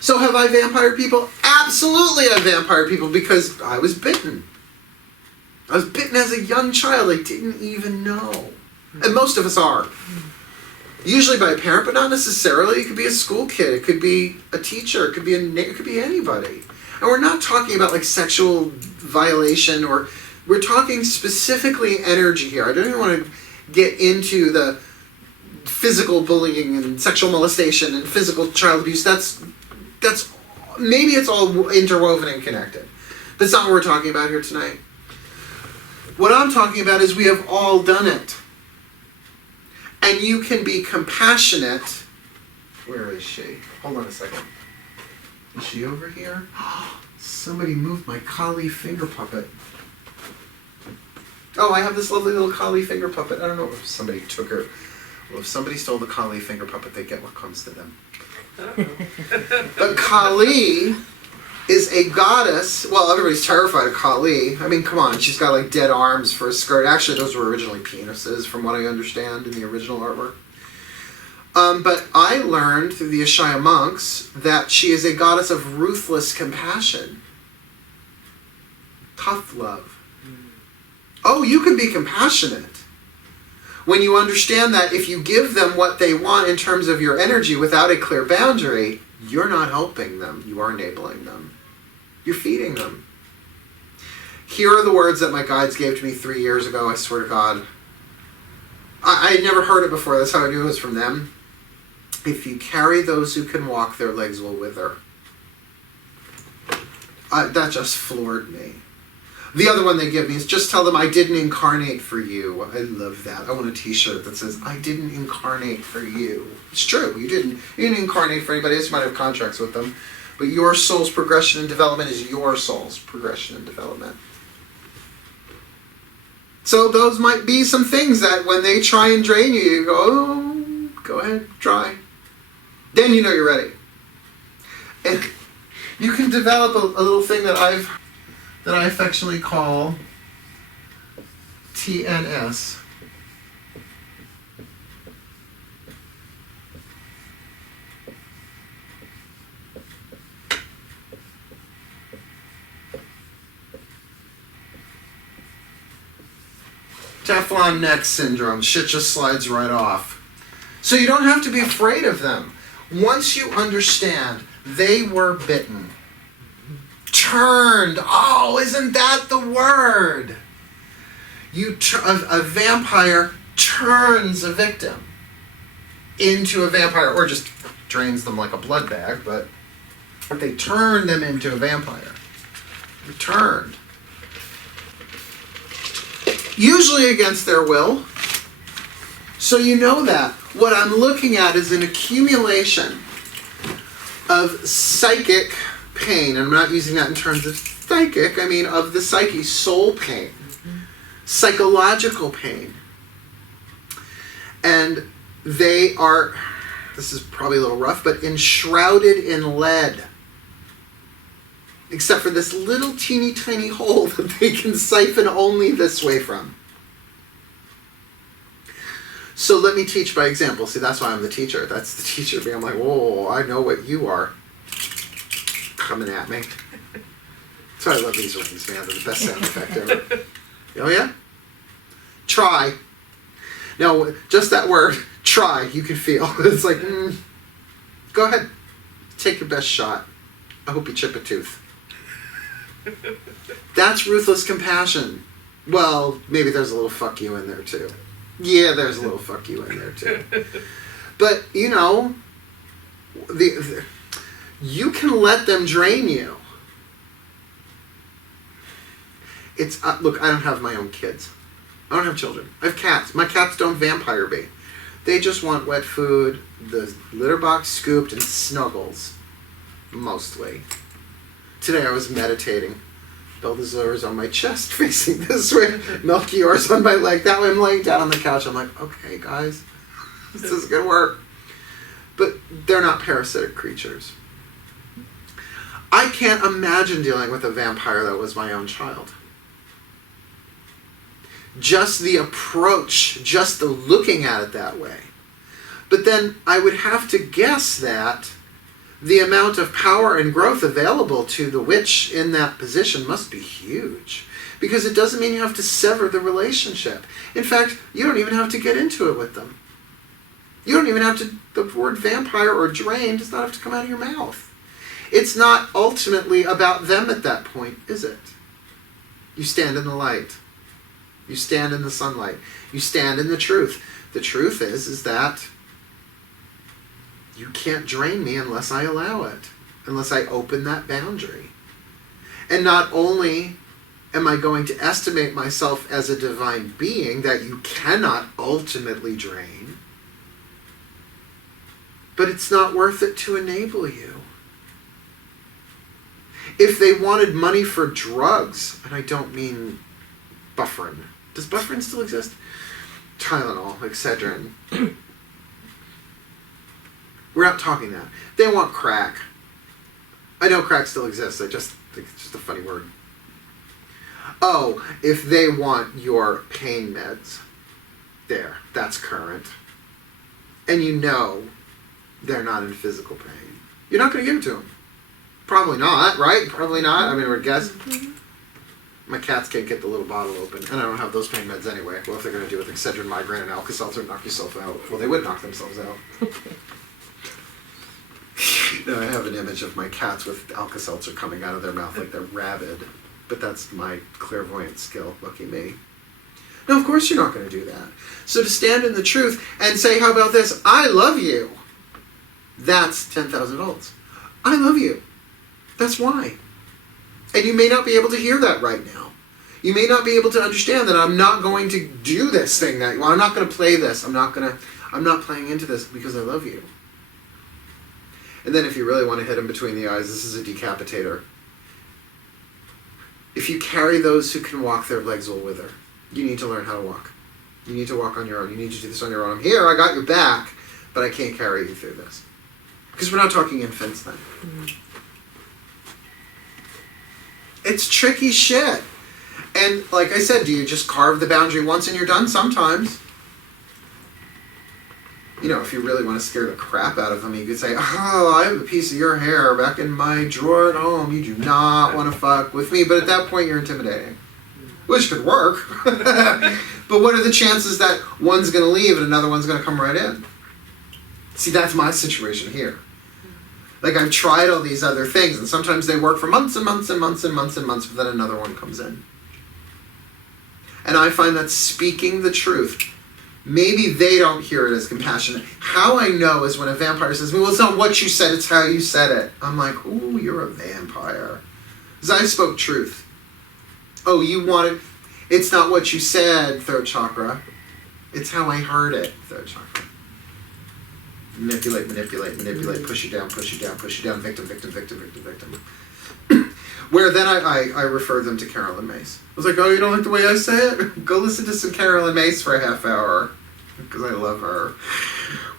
So have I vampire people? Absolutely I have vampire people because I was bitten. I was bitten as a young child. I didn't even know. And most of us are. Usually by a parent, but not necessarily. It could be a school kid. It could be a teacher. It could be anybody. And we're not talking about like sexual violation, or we're talking specifically energy here. I don't even want to get into the physical bullying and sexual molestation and physical child abuse. That's maybe it's all interwoven and connected. That's not what we're talking about here tonight. What I'm talking about is we have all done it. And you can be compassionate. Where is she? Hold on a second. Is she over here? Somebody moved my Kali finger puppet. Oh, I have this lovely little Kali finger puppet. I don't know if somebody took her. Well, if somebody stole the Kali finger puppet, they get what comes to them. But Kali is a goddess. Well, everybody's terrified of Kali. I mean, come on. She's got like dead arms for a skirt. Actually, those were originally penises, from what I understand in the original artwork. But I learned through the Ashaya monks that she is a goddess of ruthless compassion. Tough love. Oh, you can be compassionate. When you understand that if you give them what they want in terms of your energy without a clear boundary, you're not helping them. You are enabling them. You're feeding them. Here are the words that my guides gave to me 3 years ago, I swear to God. I had never heard it before. That's how I knew it was from them. If you carry those who can walk, their legs will wither. That just floored me. The other one they give me is just tell them I didn't incarnate for you. I love that. I want a t-shirt that says I didn't incarnate for you. It's true. You didn't incarnate for anybody else. You might have contracts with them. But your soul's progression and development is your soul's progression and development. So those might be some things that when they try and drain you, you go, oh, go ahead, try. Then you know you're ready. And you can develop a little thing that I affectionately call TNS. Teflon neck syndrome. Shit just slides right off. So you don't have to be afraid of them. Once you understand they were bitten, turned. Oh, isn't that the word? A vampire turns a victim into a vampire, or just drains them like a blood bag, but they turn them into a vampire. They're turned. Usually against their will. So you know that. What I'm looking at is an accumulation of psychic pain. And I'm not using that in terms of psychic. I mean of the psyche, soul pain. Psychological pain. And they are, this is probably a little rough, but enshrouded in lead. Except for this little teeny tiny hole that they can siphon only this way from. So let me teach by example. See, that's why I'm the teacher. That's the teacher being. I'm like, whoa, I know what you are. Coming at me. That's why I love these rings, man. They're the best sound effect ever. Oh yeah? Try. No, just that word, try, you can feel. It's like, go ahead. Take your best shot. I hope you chip a tooth. That's ruthless compassion. Well, maybe there's a little fuck you in there too. Yeah, there's a little fuck you in there too. But, you know, you can let them drain you. It's, look, I don't have my own kids. I don't have children. I have cats. My cats don't vampire me. They just want wet food, the litter box scooped, and snuggles. Mostly. Today I was meditating. Beltazar's on my chest facing this way. Melchior's on my leg. That way I'm laying down on the couch. I'm like, okay, guys, this is going to work. But they're not parasitic creatures. I can't imagine dealing with a vampire that was my own child. Just the approach, just the looking at it that way. But then I would have to guess that the amount of power and growth available to the witch in that position must be huge. Because it doesn't mean you have to sever the relationship. In fact, you don't even have to get into it with them. You don't even have to, the word vampire or drain does not have to come out of your mouth. It's not ultimately about them at that point, is it? You stand in the light. You stand in the sunlight. You stand in the truth. The truth is that you can't drain me unless I allow it, unless I open that boundary. And not only am I going to estimate myself as a divine being that you cannot ultimately drain, but it's not worth it to enable you. If they wanted money for drugs, and I don't mean Bufferin. Does Bufferin still exist? Tylenol, Excedrin. We're not talking that. They want crack. I know crack still exists. I just think it's just a funny word. Oh, if they want your pain meds, there, that's current. And you know they're not in physical pain. You're not going to give it to them. Probably not, right? Probably not. I mean, I would guess. My cats can't get the little bottle open, and I don't have those pain meds anyway. Well, if they're going to do with Excedrin, migraine, and Alka-Seltzer, knock yourself out. Well, they would knock themselves out. No, I have an image of my cats with Alka-Seltzer coming out of their mouth like they're rabid. But that's my clairvoyant skill. Lucky me. No, of course you're not going to do that. So to stand in the truth and say, how about this? I love you. That's 10,000 volts. I love you. That's why. And you may not be able to hear that right now. You may not be able to understand that I'm not going to do this thing. That well, I'm not going to play this. I'm not playing into this because I love you. And then if you really want to hit him between the eyes, this is a decapitator. If you carry those who can walk, their legs will wither. You need to learn how to walk. You need to walk on your own. You need to do this on your own. I'm here, I got your back, but I can't carry you through this. Because we're not talking infants then. Mm-hmm. It's tricky shit. And like I said, do you just carve the boundary once and you're done? Sometimes. You know, if you really want to scare the crap out of them, you could say, oh, I have a piece of your hair back in my drawer at home. You do not want to fuck with me. But at that point, you're intimidating. Which could work. But what are the chances that one's going to leave and another one's going to come right in? See, that's my situation here. Like, I've tried all these other things, and sometimes they work for months and months and months and months and months, but then another one comes in. And I find that speaking the truth, maybe they don't hear it as compassionate. How I know is when a vampire says to me, well, it's not what you said, it's how you said it. I'm like, ooh, you're a vampire. Because I spoke truth. Oh, you wanted, it's not what you said, third chakra. It's how I heard it, third chakra. Manipulate, manipulate, manipulate, push you down, push you down, push you down, victim, victim, victim, victim, victim. Where then I refer them to Carolyn Mace. I was like, oh, you don't like the way I say it? Go listen to some Carolyn Mace for a half hour. Because I love her.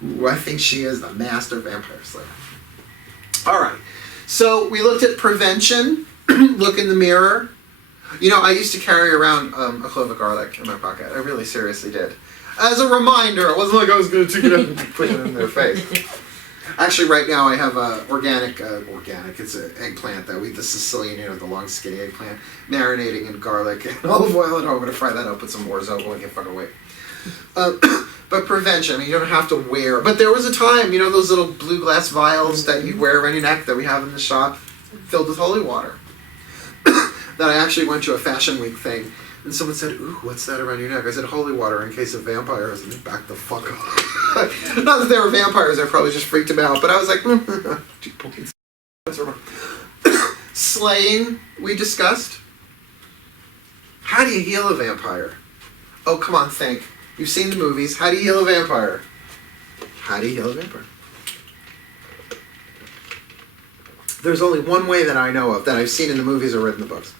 Ooh, I think she is the master vampire slayer. Alright, so we looked at prevention. Look in the mirror. You know, I used to carry around a clove of garlic in my pocket. I really seriously did. As a reminder, it wasn't like I was going to take it up and put it in their face. Actually, right now I have organic, it's an eggplant that the Sicilian, you know, the long skinny eggplant, marinating in garlic and olive oil, and I'm going to fry that up with some orzo, I can't fucking wait. But prevention, I mean, you don't have to wear, but there was a time, you know, those little blue glass vials that you wear around your neck that we have in the shop, filled with holy water. That I actually went to a fashion week thing, and someone said, ooh, what's that around your neck? I said, holy water in case of vampires, and they backed the fuck up. Not that they were vampires, I probably just freaked them out, but I was like, Slaying, we discussed. How do you heal a vampire? Oh, come on, think. You've seen the movies. How do you heal a vampire? How do you heal a vampire? There's only one way that I know of, that I've seen in the movies or read in the books.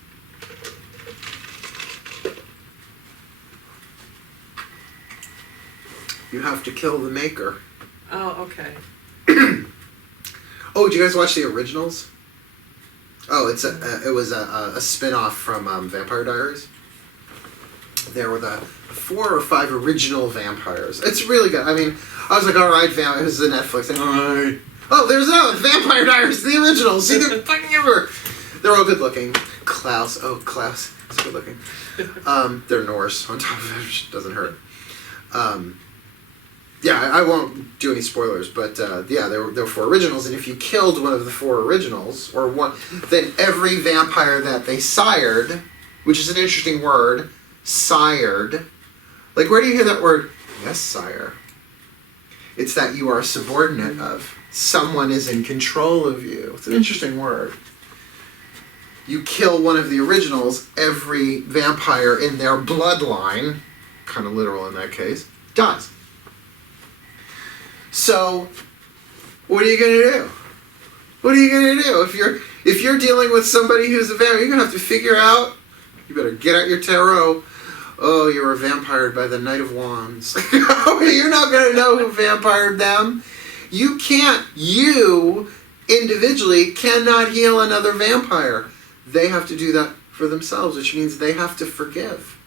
You have to kill the maker. Oh, okay. Oh, did you guys watch the originals? Oh, it was a spin-off from Vampire Diaries. There were the 4 or 5 original vampires. It's really good. I mean, I was like, all right, it was the Netflix thing. All right. Oh, there's another Vampire Diaries, the original. See, they're fucking ever. They're all good looking. Klaus. Oh, Klaus. It's good looking. They're Norse on top of it, which doesn't hurt. Yeah, I won't do any spoilers, but yeah, there were 4 originals, and if you killed one of the 4 originals, or one, then every vampire that they sired, which is an interesting word, sired. Like, where do you hear that word? Yes, sire. It's that you are subordinate of. Someone is in control of you. It's an interesting word. You kill one of the originals, every vampire in their bloodline, kind of literal in that case, dies. So, what are you going to do? What are you going to do? If you're dealing with somebody who's a vampire, you're going to have to figure out, you better get out your tarot. Oh, you were vampired by the Knight of Wands. You're not going to know who vampired them. You individually cannot heal another vampire. They have to do that for themselves, which means they have to forgive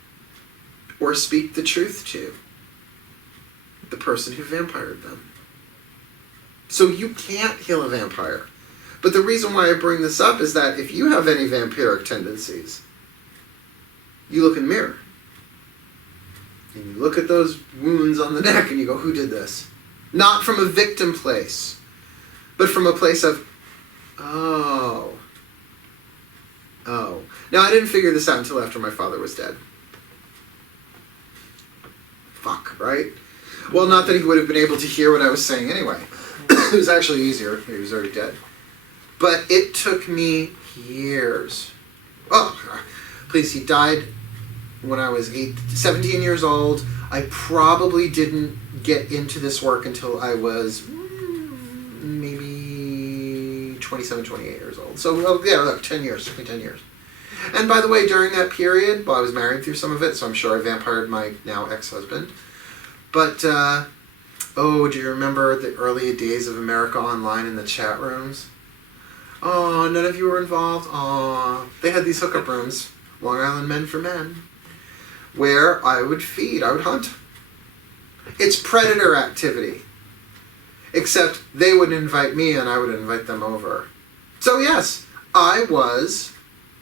or speak the truth to the person who vampired them. So you can't heal a vampire. But the reason why I bring this up is that if you have any vampiric tendencies, you look in the mirror. And you look at those wounds on the neck and you go, who did this? Not from a victim place, but from a place of, oh. Now, I didn't figure this out until after my father was dead. Fuck, right? Well, not that he would have been able to hear what I was saying anyway. It was actually easier. He was already dead. But it took me years. Oh, please, he died when I was 17 years old. I probably didn't get into this work until I was maybe 27, 28 years old. So, yeah, look, 10 years. Took me 10 years. And by the way, during that period, well, I was married through some of it, so I'm sure I vampired my now ex-husband. But, do you remember the early days of America Online in the chat rooms? Oh, none of you were involved? Oh, they had these hookup rooms, Long Island Men for Men, where I would feed, I would hunt. It's predator activity. Except they would invite me and I would invite them over. So yes, I was,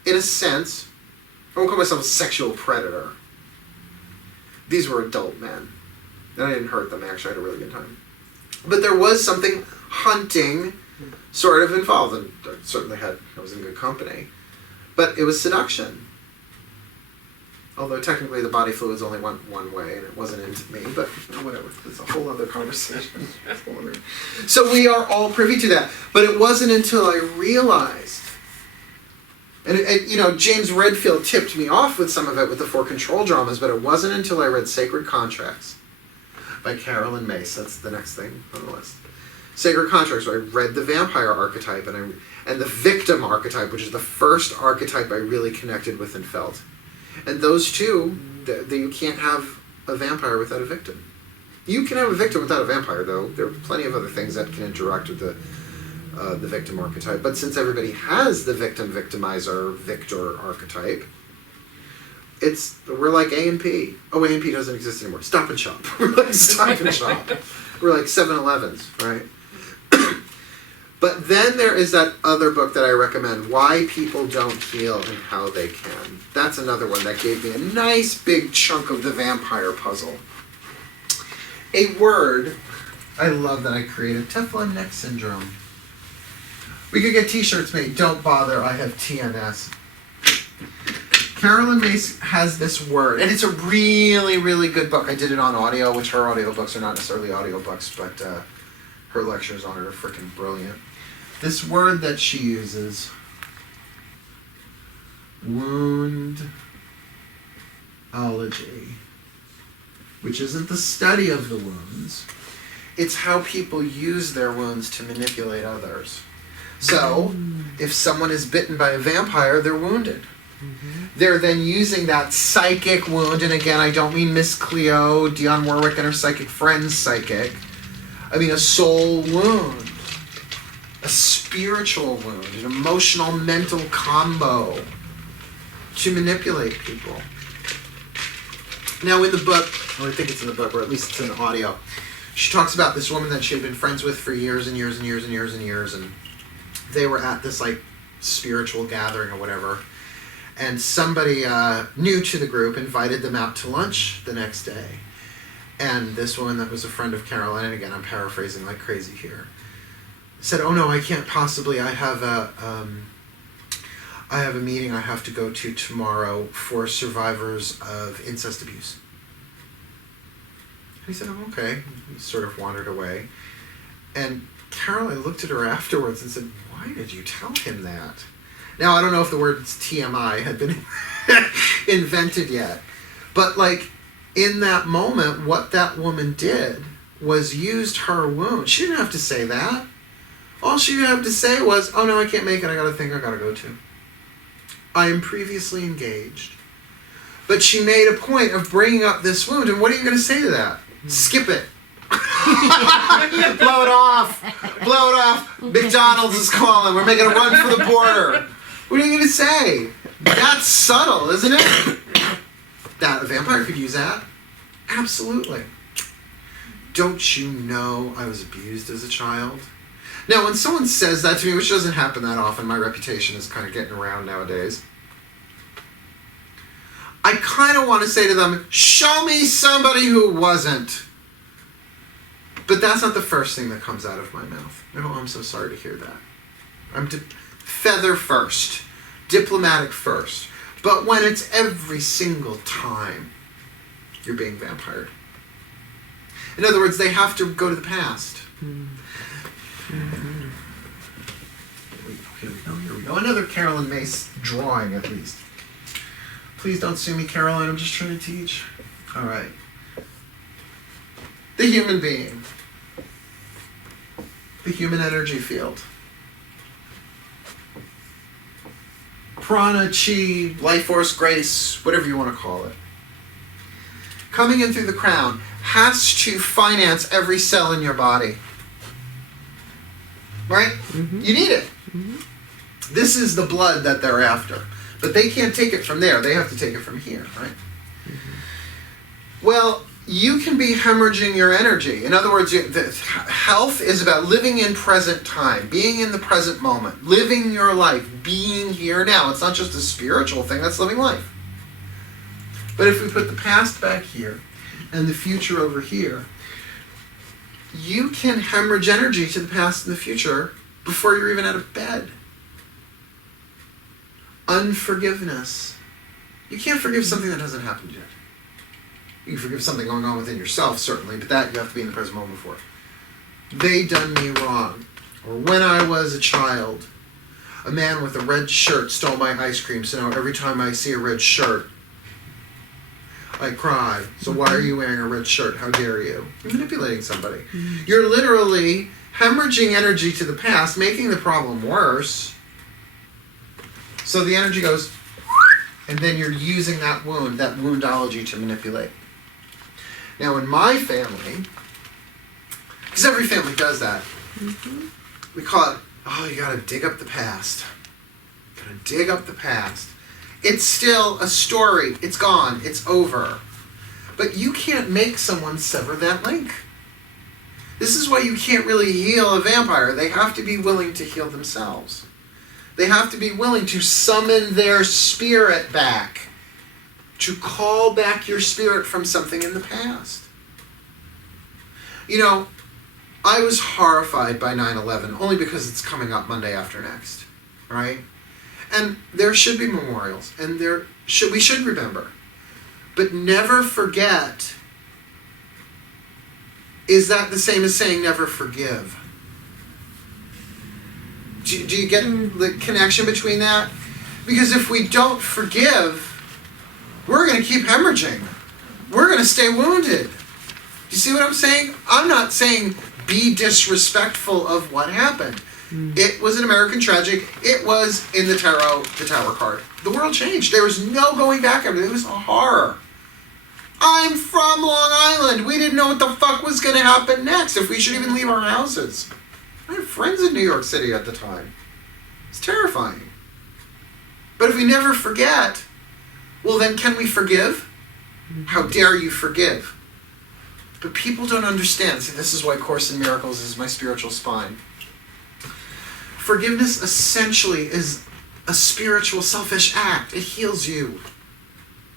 in a sense, I won't call myself a sexual predator. These were adult men. And I didn't hurt them, actually, I had a really good time. But there was something hunting sort of involved, and I certainly I was in good company. But it was seduction. Although technically the body fluids only went one way, and it wasn't into me, but whatever. It's a whole other conversation. So we are all privy to that. But it wasn't until I realized, and James Redfield tipped me off with some of it with the 4 control dramas, but it wasn't until I read Sacred Contracts by Carolyn Mace. That's the next thing on the list. Sacred Contracts, where I read the Vampire Archetype and the Victim Archetype, which is the first archetype I really connected with and felt. And those two, you can't have a vampire without a victim. You can have a victim without a vampire, though. There are plenty of other things that can interact with the victim archetype. But since everybody has the victim-victimizer victor archetype, we're like A and P. Oh, A and P doesn't exist anymore. Stop and Shop. We're like Stop and Shop. We're like 7-Elevens, right? But then there is that other book that I recommend, Why People Don't Heal and How They Can. That's another one that gave me a nice big chunk of the vampire puzzle. A word, I love that I created, Teflon Neck Syndrome. We could get t-shirts made, don't bother, I have TNS. Carolyn Mace has this word, and it's a really, really good book. I did it on audio, which her audiobooks are not necessarily audiobooks, but her lectures on it are freaking brilliant. This word that she uses, woundology, which isn't the study of the wounds. It's how people use their wounds to manipulate others. So, if someone is bitten by a vampire, they're wounded. They're then using that psychic wound, and again, I don't mean Miss Cleo, Dionne Warwick and her psychic friend's psychic. I mean a soul wound, a spiritual wound, an emotional, mental combo to manipulate people. Now in the book, or I think it's in the book, or at least it's in the audio, she talks about this woman that she had been friends with for years and years and years and years and years, and they were at this like spiritual gathering or whatever, and somebody new to the group invited them out to lunch the next day. And this woman that was a friend of Caroline, and again I'm paraphrasing like crazy here, said, "Oh no, I can't possibly. I have a meeting I have to go to tomorrow for survivors of incest abuse." He said, "Oh, okay." He sort of wandered away. And Caroline looked at her afterwards and said, "Why did you tell him that?" Now, I don't know if the words TMI had been invented yet, but like in that moment, what that woman did was used her wound. She didn't have to say that. All she had to say was, "Oh no, I can't make it. I got a thing I got to go to. I am previously engaged." But she made a point of bringing up this wound, and what are you going to say to that? Skip it. Blow it off. Blow it off. McDonald's is calling. We're making a run for the border. What are you going to say? That's subtle, isn't it? That a vampire could use that. Absolutely. Don't you know I was abused as a child? Now, when someone says that to me, which doesn't happen that often, my reputation is kind of getting around nowadays, I kind of want to say to them, show me somebody who wasn't. But that's not the first thing that comes out of my mouth. Oh, I'm so sorry to hear that. I'm feather first, diplomatic first. But when it's every single time, you're being vampired. In other words, they have to go to the past. Here we go. Another Carolyn Mace drawing, at least. Please don't sue me, Caroline. I'm just trying to teach. All right. The human being. The human energy field. Prana, chi, life force, grace, whatever you want to call it. Coming in through the crown has to finance every cell in your body. Right? Mm-hmm. You need it. Mm-hmm. This is the blood that they're after. But they can't take it from there. They have to take it from here, right? Mm-hmm. Well, you can be hemorrhaging your energy. In other words, health is about living in present time, being in the present moment, living your life, being here now. It's not just a spiritual thing, that's living life. But if we put the past back here and the future over here, you can hemorrhage energy to the past and the future before you're even out of bed. Unforgiveness. You can't forgive something that hasn't happened yet. You can forgive something going on within yourself, certainly, but that you have to be in the present moment for. They done me wrong. Or when I was a child, a man with a red shirt stole my ice cream, so now every time I see a red shirt, I cry. So why are you wearing a red shirt? How dare you? You're manipulating somebody. You're literally hemorrhaging energy to the past, making the problem worse. So the energy goes, and then you're using that woundology to manipulate. Now in my family, because every family does that, we call it, you gotta dig up the past. You gotta dig up the past. It's still a story. It's gone. It's over. But you can't make someone sever that link. This is why you can't really heal a vampire. They have to be willing to heal themselves. They have to be willing to summon their spirit back, to call back your spirit from something in the past. You know, I was horrified by 9/11 only because it's coming up Monday after next, right? And there should be memorials, and we should remember. But never forget. Is that the same as saying never forgive? Do you get the connection between that? Because if we don't forgive, we're going to keep hemorrhaging. We're going to stay wounded. Do you see what I'm saying? I'm not saying be disrespectful of what happened. It was an American tragedy. It was in the tarot, the Tower card. The world changed. There was no going back after it. It was a horror. I'm from Long Island. We didn't know what the fuck was going to happen next, if we should even leave our houses. I had friends in New York City at the time. It's terrifying. But if we never forget, well then can we forgive? How dare you forgive? But people don't understand. See, this is why Course in Miracles is my spiritual spine. Forgiveness essentially is a spiritual selfish act. It heals you.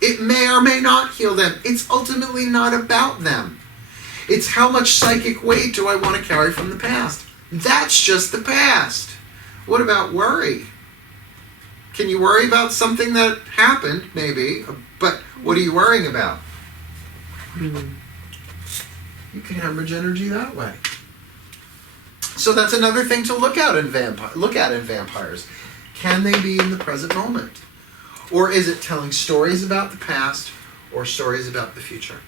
It may or may not heal them. It's ultimately not about them. It's how much psychic weight do I want to carry from the past? That's just the past. What about worry? Can you worry about something that happened? Maybe. But what are you worrying about? You can hemorrhage energy that way. So that's another thing to look at in vampires. Can they be in the present moment? Or is it telling stories about the past or stories about the future?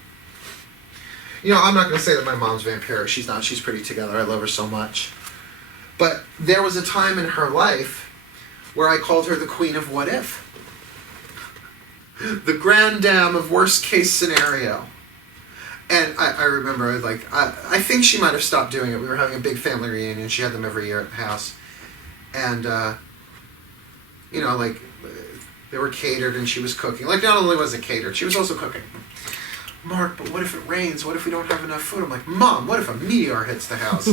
You know, I'm not going to say that my mom's vampiric. She's not. She's pretty together. I love her so much. But there was a time in her life where I called her the queen of what if. The grand dame of worst case scenario. And I remember, like, I think she might have stopped doing it. We were having a big family reunion. She had them every year at the house. And, you know, like, they were catered and she was cooking. Like, not only was it catered, she was also cooking. Mark, but what if it rains? What if we don't have enough food? I'm like, Mom, what if a meteor hits the house?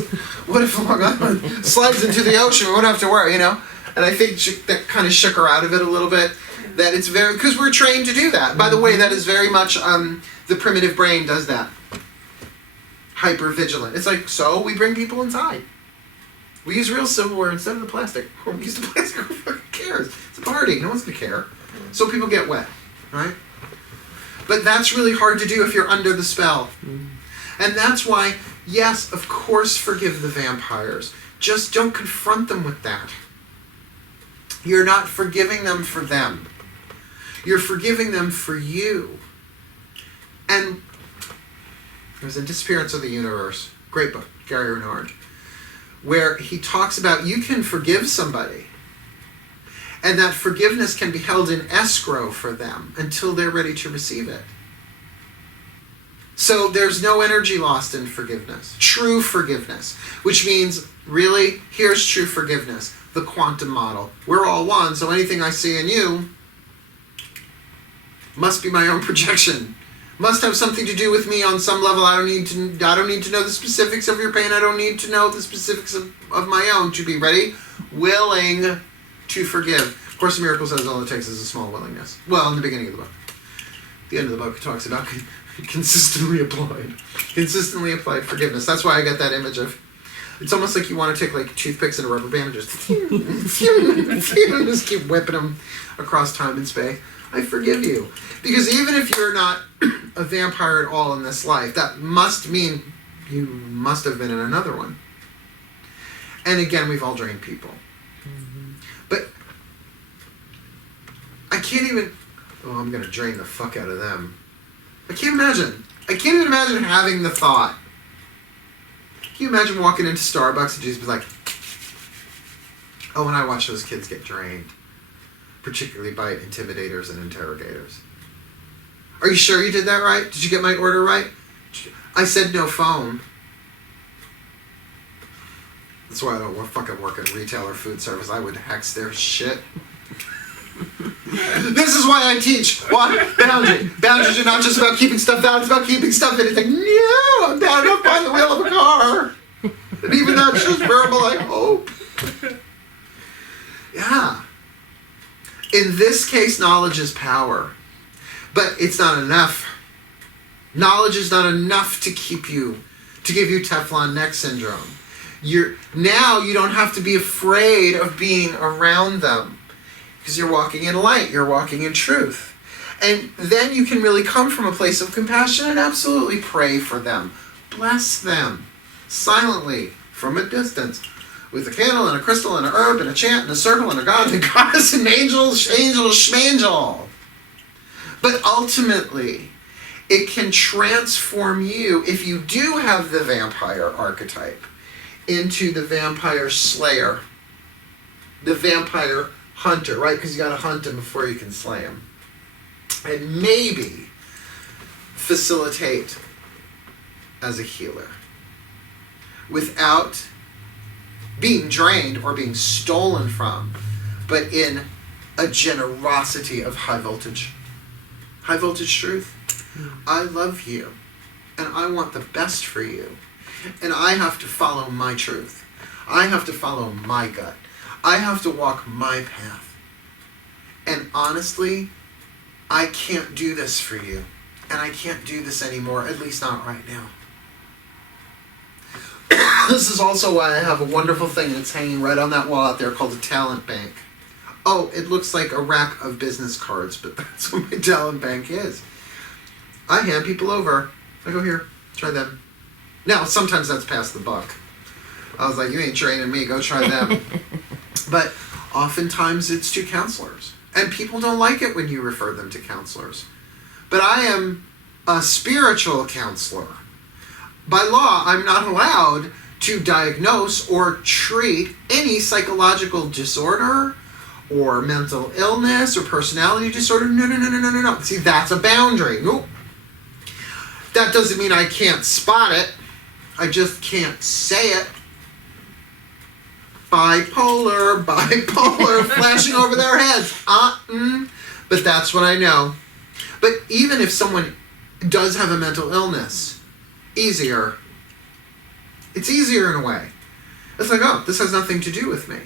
What if Long Island slides into the ocean? We won't have to worry, you know? And I think that kind of shook her out of it a little bit. That it's very, because we're trained to do that. By the way, that is very much, the primitive brain does that. Hyper vigilant. It's like, so we bring people inside. We use real silverware instead of the plastic. Or we use the plastic, who fucking cares? It's a party, no one's gonna care. So people get wet, right? But that's really hard to do if you're under the spell. And that's why, yes, of course forgive the vampires. Just don't confront them with that. You're not forgiving them for them. You're forgiving them for you. And there's a Disappearance of the Universe, great book, Gary Renard, where he talks about you can forgive somebody, and that forgiveness can be held in escrow for them until they're ready to receive it. So there's no energy lost in forgiveness. True forgiveness, which means, really, here's true forgiveness, the quantum model. We're all one, so anything I see in you must be my own projection. Must have something to do with me on some level. I don't need to know the specifics of your pain. I don't need to know the specifics of my own to be ready, willing to forgive. Course in Miracles says all it takes is a small willingness. Well, in the beginning of the book. The end of the book talks about consistently applied forgiveness. That's why I get that image of, it's almost like you want to take like toothpicks and a rubber band and just just keep whipping them across time and space. I forgive you. Because even if you're not a vampire at all in this life, that must mean you must have been in another one. And again, we've all drained people. But I can't even, I'm going to drain the fuck out of them. I can't even imagine having the thought. Can you imagine walking into Starbucks and just be like, oh, when I watch those kids get drained, particularly by intimidators and interrogators. Are you sure you did that right? Did you get my order right? I said no foam. That's why I don't fucking work in retail or food service. I would hex their shit. This is why I teach. What? Boundary. Boundaries are not just about keeping stuff out, it's about keeping stuff in. It's like, no, I'm bad enough behind the wheel of a car. And even that's just verbal, I hope. Yeah. In this case, knowledge is power. But it's not enough. Knowledge is not enough to keep you, to give you Teflon neck syndrome. Now you don't have to be afraid of being around them. Because you're walking in light, you're walking in truth. And then you can really come from a place of compassion and absolutely pray for them. Bless them. Silently, from a distance. With a candle and a crystal and a herb and a chant and a circle and a god and a goddess and angel, schmangel. But ultimately, it can transform you, if you do have the vampire archetype, into the vampire slayer. The vampire hunter, right? Because you got to hunt him before you can slay him. And maybe facilitate as a healer. Without being drained or being stolen from, but in a generosity of high voltage truth. I love you, and I want the best for you, and I have to follow my truth. I have to follow my gut. I have to walk my path. And honestly, I can't do this for you, and I can't do this anymore, at least not right now. This is also why I have a wonderful thing that's hanging right on that wall out there called a talent bank. Oh, it looks like a rack of business cards, but that's what my talent bank is. I hand people over. I go, here, try them. Now, sometimes that's past the buck. I was like, you ain't training me, go try them. But oftentimes it's to counselors. And people don't like it when you refer them to counselors. But I am a spiritual counselor. By law, I'm not allowed to diagnose or treat any psychological disorder or mental illness or personality disorder. No. See, that's a boundary. Nope. That doesn't mean I can't spot it. I just can't say it. Bipolar, flashing over their heads. But that's what I know. But even if someone does have a mental illness, easier. It's easier in a way. It's like, oh, this has nothing to do with me.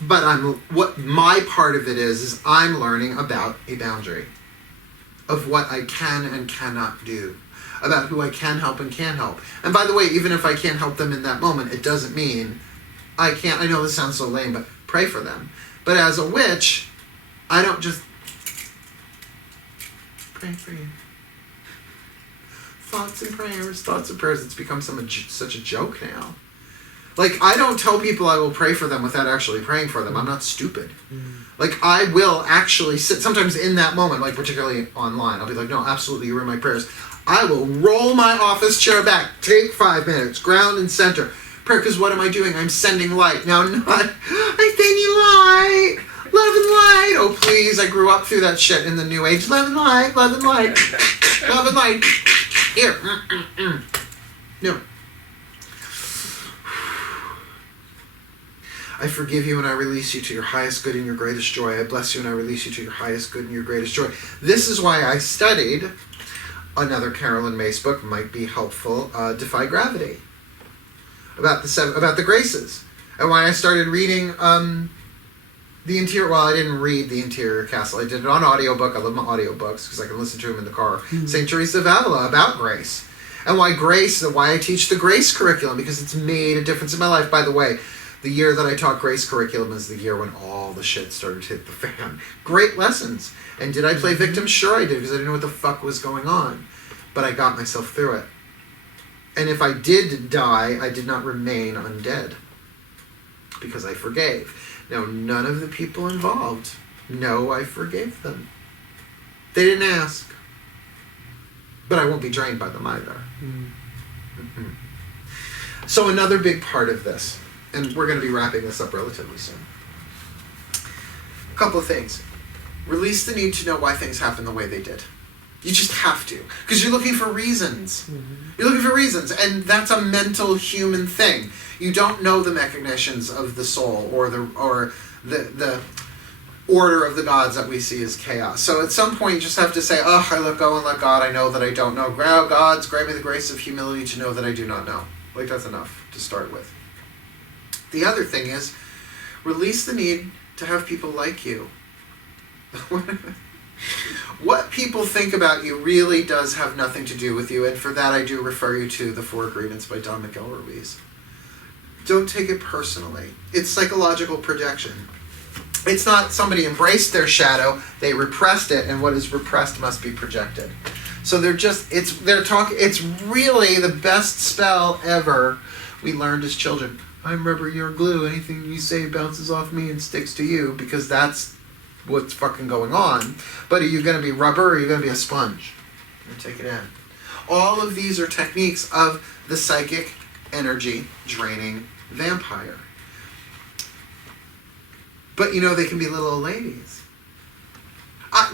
But what my part of it is I'm learning about a boundary of what I can and cannot do, about who I can help and can't help. And by the way, even if I can't help them in that moment, it doesn't mean I can't. I know this sounds so lame, but pray for them. But as a witch, I don't just pray for you. Thoughts and prayers. It's become such a joke now. Like, I don't tell people I will pray for them without actually praying for them. I'm not stupid. Like, I will actually sit, sometimes in that moment, like particularly online, I'll be like, no, absolutely, you're in my prayers. I will roll my office chair back, take 5 minutes, ground and center. Prayer, because what am I doing? I'm sending light. Now, not, I send you light. Love and light. Oh, please, I grew up through that shit in the new age. Love and light, love and light, love and light. Here. No. I forgive you and I release you to your highest good and your greatest joy. I bless you and I release you to your highest good and your greatest joy. This is why I studied another Carolyn Mace book, might be helpful, Defy Gravity, about the graces, and why I started reading the interior. Well, I didn't read the Interior Castle. I did it on audiobook. I love my audiobooks because I can listen to them in the car. St. Teresa of Avila about grace, and why I teach the grace curriculum, because it's made a difference in my life. By the way, the year that I taught grace curriculum is the year when all the shit started to hit the fan. Great lessons. And did I play victim? Sure I did, because I didn't know what the fuck was going on. But I got myself through it. And if I did die, I did not remain undead, because I forgave. Now, none of the people involved know I forgave them. They didn't ask. But I won't be drained by them either. Mm-hmm. So another big part of this, and we're going to be wrapping this up relatively soon. A couple of things. Release the need to know why things happen the way they did. You just have to, because you're looking for reasons. You're looking for reasons, and that's a mental human thing. You don't know the machinations of the soul or the order of the gods that we see as chaos. So at some point you just have to say, oh, I let go and let God. I know that I don't know. Gods, grant me the grace of humility to know that I do not know. Like, that's enough to start with. The other thing is, release the need to have people like you. What people think about you really does have nothing to do with you, and for that I do refer you to the 4 Agreements by Don Miguel Ruiz. Don't take it personally. It's psychological projection. It's not somebody embraced their shadow, they repressed it, and what is repressed must be projected. So it's really the best spell ever we learned as children. I'm rubber, you're glue. Anything you say bounces off me and sticks to you, because that's what's fucking going on. But are you going to be rubber or are you going to be a sponge? And take it in. All of these are techniques of the psychic energy draining vampire. But they can be little old ladies.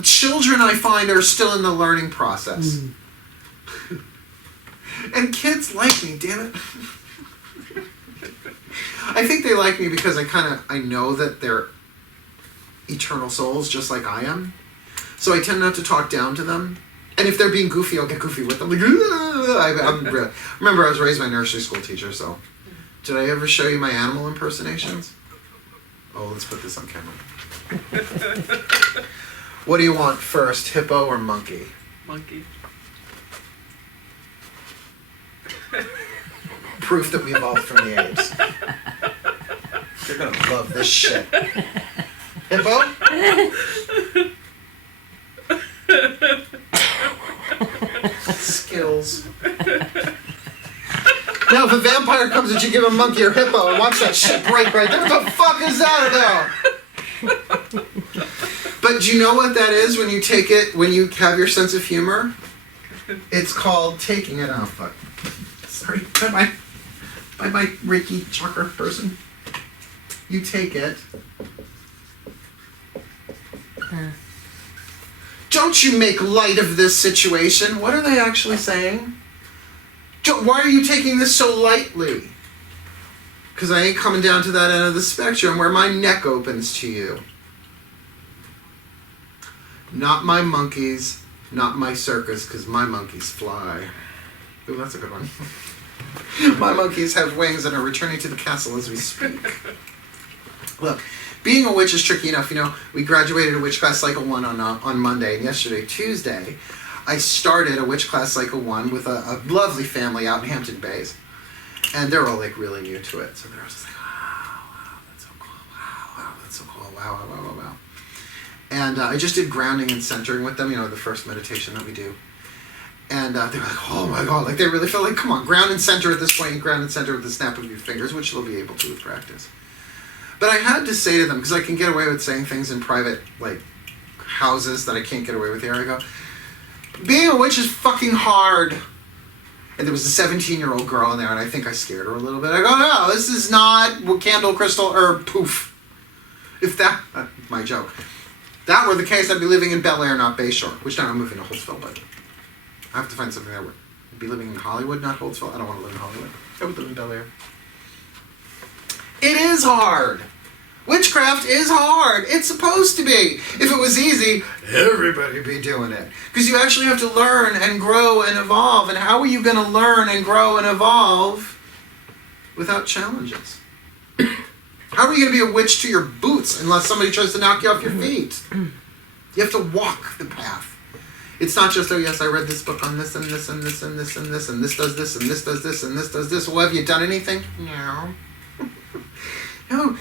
Children, I find, are still in the learning process. And kids like me, damn it. I think they like me because I know that they're eternal souls just like I am. So I tend not to talk down to them. And if they're being goofy, I'll get goofy with them. Like, remember, I was raised by a nursery school teacher, so... Did I ever show you my animal impersonations? Oh, let's put this on camera. What do you want first, hippo or monkey? Monkey. Proof that we evolved from the apes. You're gonna love this shit. Hippo? Skills. Now, if a vampire comes at you, give a monkey or hippo and watch that shit break right there. What the fuck is that about? But do you know what that is when you take it, when you have your sense of humor? It's called taking it. Oh, fuck. Sorry. By my Reiki chakra person. You take it. Don't you make light of this situation. What are they actually saying? Why are you taking this so lightly? Because I ain't coming down to that end of the spectrum where my neck opens to you. Not my monkeys, not my circus, because my monkeys fly. Ooh, that's a good one. My monkeys have wings and are returning to the castle as we speak. Look, being a witch is tricky enough. You know, we graduated a witch class cycle 1 on Monday, and yesterday, Tuesday, I started a witch class cycle 1 with a lovely family out in Hampton Bays. And they're all like really new to it. So they're just like, wow, that's so cool. Wow, that's so cool. Wow. And I just did grounding and centering with them, you know, the first meditation that we do. And they were like, oh my God, like they really felt like, come on, ground and center at this point, and ground and center with the snap of your fingers, which they'll be able to with practice. But I had to say to them, because I can get away with saying things in private, like, houses that I can't get away with here. I go, being a witch is fucking hard. And there was a 17-year-old girl in there, and I think I scared her a little bit. I go, no, this is not candle, crystal, or poof. If that, my joke. That were the case, I'd be living in Bel Air, not Bayshore, which now I'm moving to Holtzville, but I have to find something that would be living in Hollywood, not Holtzville. I don't want to live in Hollywood. I would live in Bel Air. It is hard. Witchcraft is hard. It's supposed to be. If it was easy, everybody would be doing it. Because you actually have to learn and grow and evolve. And how are you going to learn and grow and evolve without challenges? How are you going to be a witch to your boots unless somebody tries to knock you off your feet? You have to walk the path. It's not just, oh yes, I read this book on this and this and this and this and this and this does this and this does this and this does this. Well, have you done anything? No. No.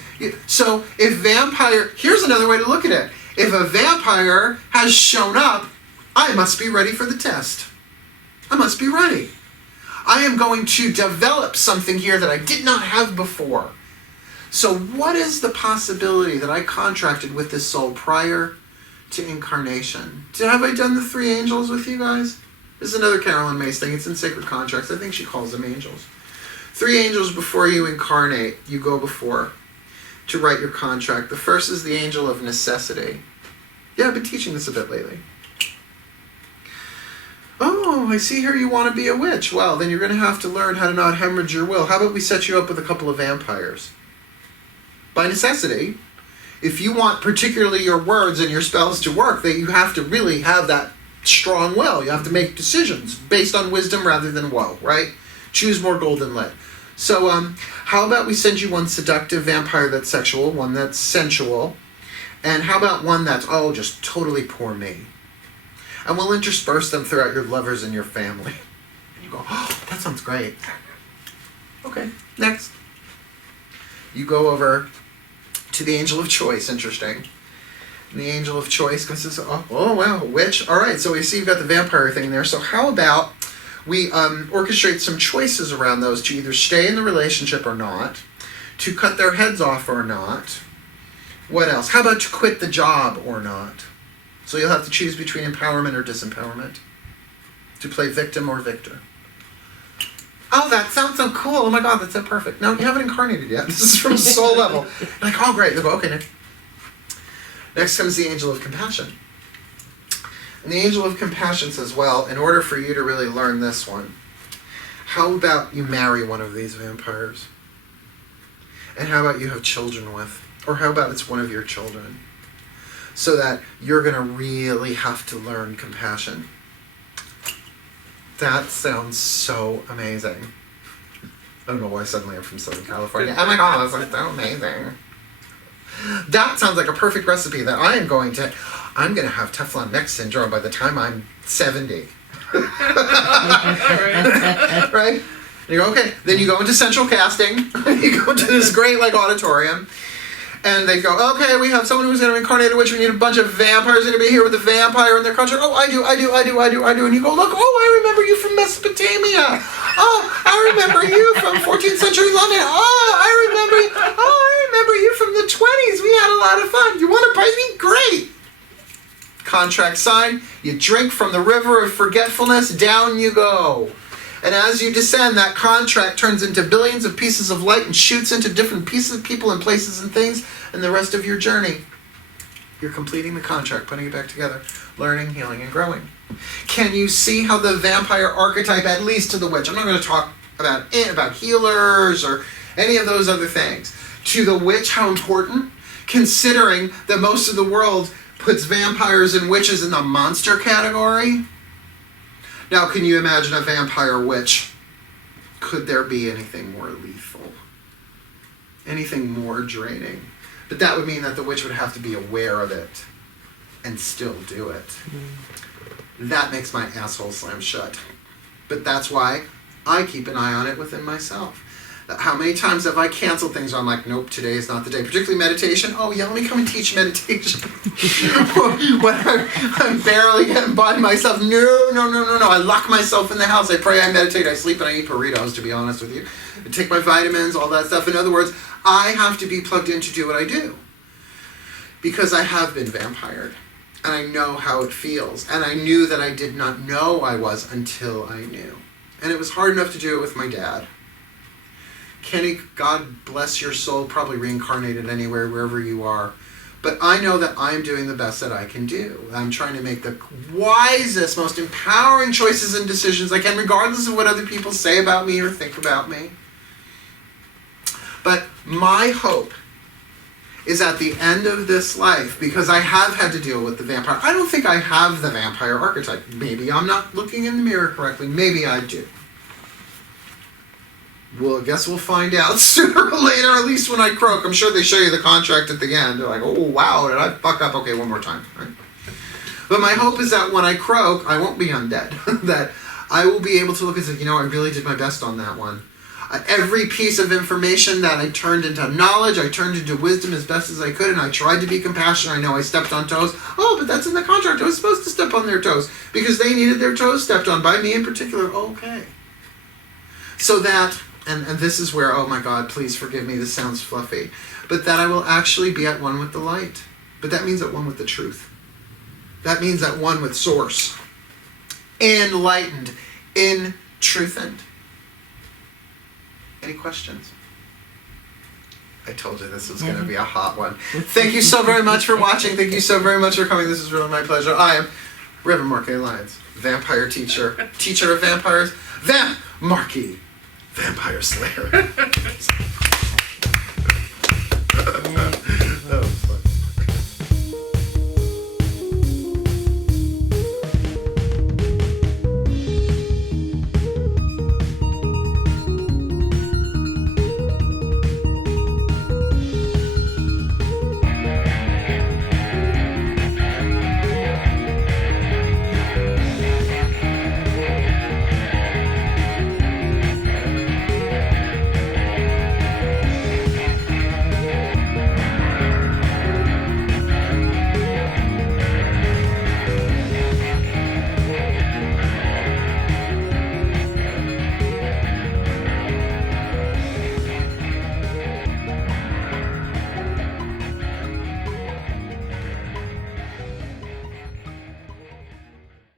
So if vampire, here's another way to look at it. If a vampire has shown up, I must be ready for the test. I must be ready. I am going to develop something here that I did not have before. So what is the possibility that I contracted with this soul prior to incarnation? Have I done the 3 angels with you guys? This is another Carolyn Mace thing. It's in Sacred Contracts. I think she calls them angels. 3 angels before you incarnate, you go before to write your contract. The first is the angel of necessity. Yeah, I've been teaching this a bit lately. Oh, I see here you want to be a witch. Well, then you're going to have to learn how to not hemorrhage your will. How about we set you up with a couple of vampires? By necessity, if you want particularly your words and your spells to work, that you have to really have that strong will. You have to make decisions based on wisdom rather than woe, right? Choose more gold than lead. So how about we send you one seductive vampire that's sexual, one that's sensual, and how about one that's, oh, just totally poor me? And we'll intersperse them throughout your lovers and your family. And you go, oh, that sounds great. Okay, next. You go over to the angel of choice, interesting. And the angel of choice goes, oh wow, witch. All right, so we see you've got the vampire thing there. So how about we orchestrate some choices around those to either stay in the relationship or not, to cut their heads off or not. What else? How about to quit the job or not? So you'll have to choose between empowerment or disempowerment, to play victim or victor. Oh, that sounds so cool. Oh my God, that's so perfect. No, you haven't incarnated yet. This is from soul level. Like, oh great. They go, okay, Nick. Next comes the angel of compassion. And the angel of compassion says, well, in order for you to really learn this one, how about you marry one of these vampires? And how about you have children with? Or how about it's one of your children? So that you're going to really have to learn compassion. That sounds so amazing. I don't know why suddenly I'm from Southern California. Oh my God, that's like so amazing. That sounds like a perfect recipe that I'm going to have Teflon neck syndrome by the time I'm 70. Right? You go, okay. Then you go into central casting. You go to this great like auditorium. And they go, okay, we have someone who's going to incarnate a witch. We need a bunch of vampires going to be here with a vampire in their contract. Oh, I do. And you go, look, oh, I remember you from Mesopotamia. Oh, I remember you from 14th century London. Oh, I remember you from the 20s. We had a lot of fun. You want to pay me? Great. Contract signed. You drink from the river of forgetfulness. Down you go. And as you descend, that contract turns into billions of pieces of light and shoots into different pieces of people and places and things. And the rest of your journey, you're completing the contract, putting it back together, learning, healing, and growing. Can you see how the vampire archetype, at least to the witch, I'm not going to talk about healers or any of those other things. To the witch, how important? Considering that most of the world puts vampires and witches in the monster category. Now, can you imagine a vampire witch? Could there be anything more lethal? Anything more draining? But that would mean that the witch would have to be aware of it and still do it. That makes my asshole slam shut. But that's why I keep an eye on it within myself. How many times have I canceled things where I'm like, nope, today is not the day. Particularly meditation. Oh yeah, let me come and teach meditation. When I'm barely getting by myself. No. I lock myself in the house. I pray, I meditate, I sleep, and I eat burritos, to be honest with you. I take my vitamins, all that stuff. In other words, I have to be plugged in to do what I do. Because I have been vampired. And I know how it feels. And I knew that I did not know I was until I knew. And it was hard enough to do it with my dad. Kenny, God bless your soul, probably reincarnated anywhere, wherever you are. But I know that I'm doing the best that I can do. I'm trying to make the wisest, most empowering choices and decisions I can, regardless of what other people say about me or think about me. But my hope is at the end of this life, because I have had to deal with the vampire. I don't think I have the vampire archetype. Maybe I'm not looking in the mirror correctly. Maybe I do. Well, I guess we'll find out sooner or later, at least when I croak. I'm sure they show you the contract at the end. They're like, oh, wow, did I fuck up? Okay, one more time. Right? But my hope is that when I croak, I won't be undead. That I will be able to look and say, I really did my best on that one. Every piece of information that I turned into knowledge, I turned into wisdom as best as I could, and I tried to be compassionate. I know I stepped on toes. Oh, but that's in the contract. I was supposed to step on their toes because they needed their toes stepped on by me in particular. Okay. So that... And this is where, oh my God, please forgive me, this sounds fluffy. But that I will actually be at one with the light. But that means at one with the truth. That means at one with source. Enlightened. Truthened. Any questions? I told you this was going to be a hot one. Thank you so very much for watching. Thank you so very much for coming. This is really my pleasure. I am Reverend Mark A. Lyons, vampire teacher, teacher of vampires, Marquis. Vampire Slayer.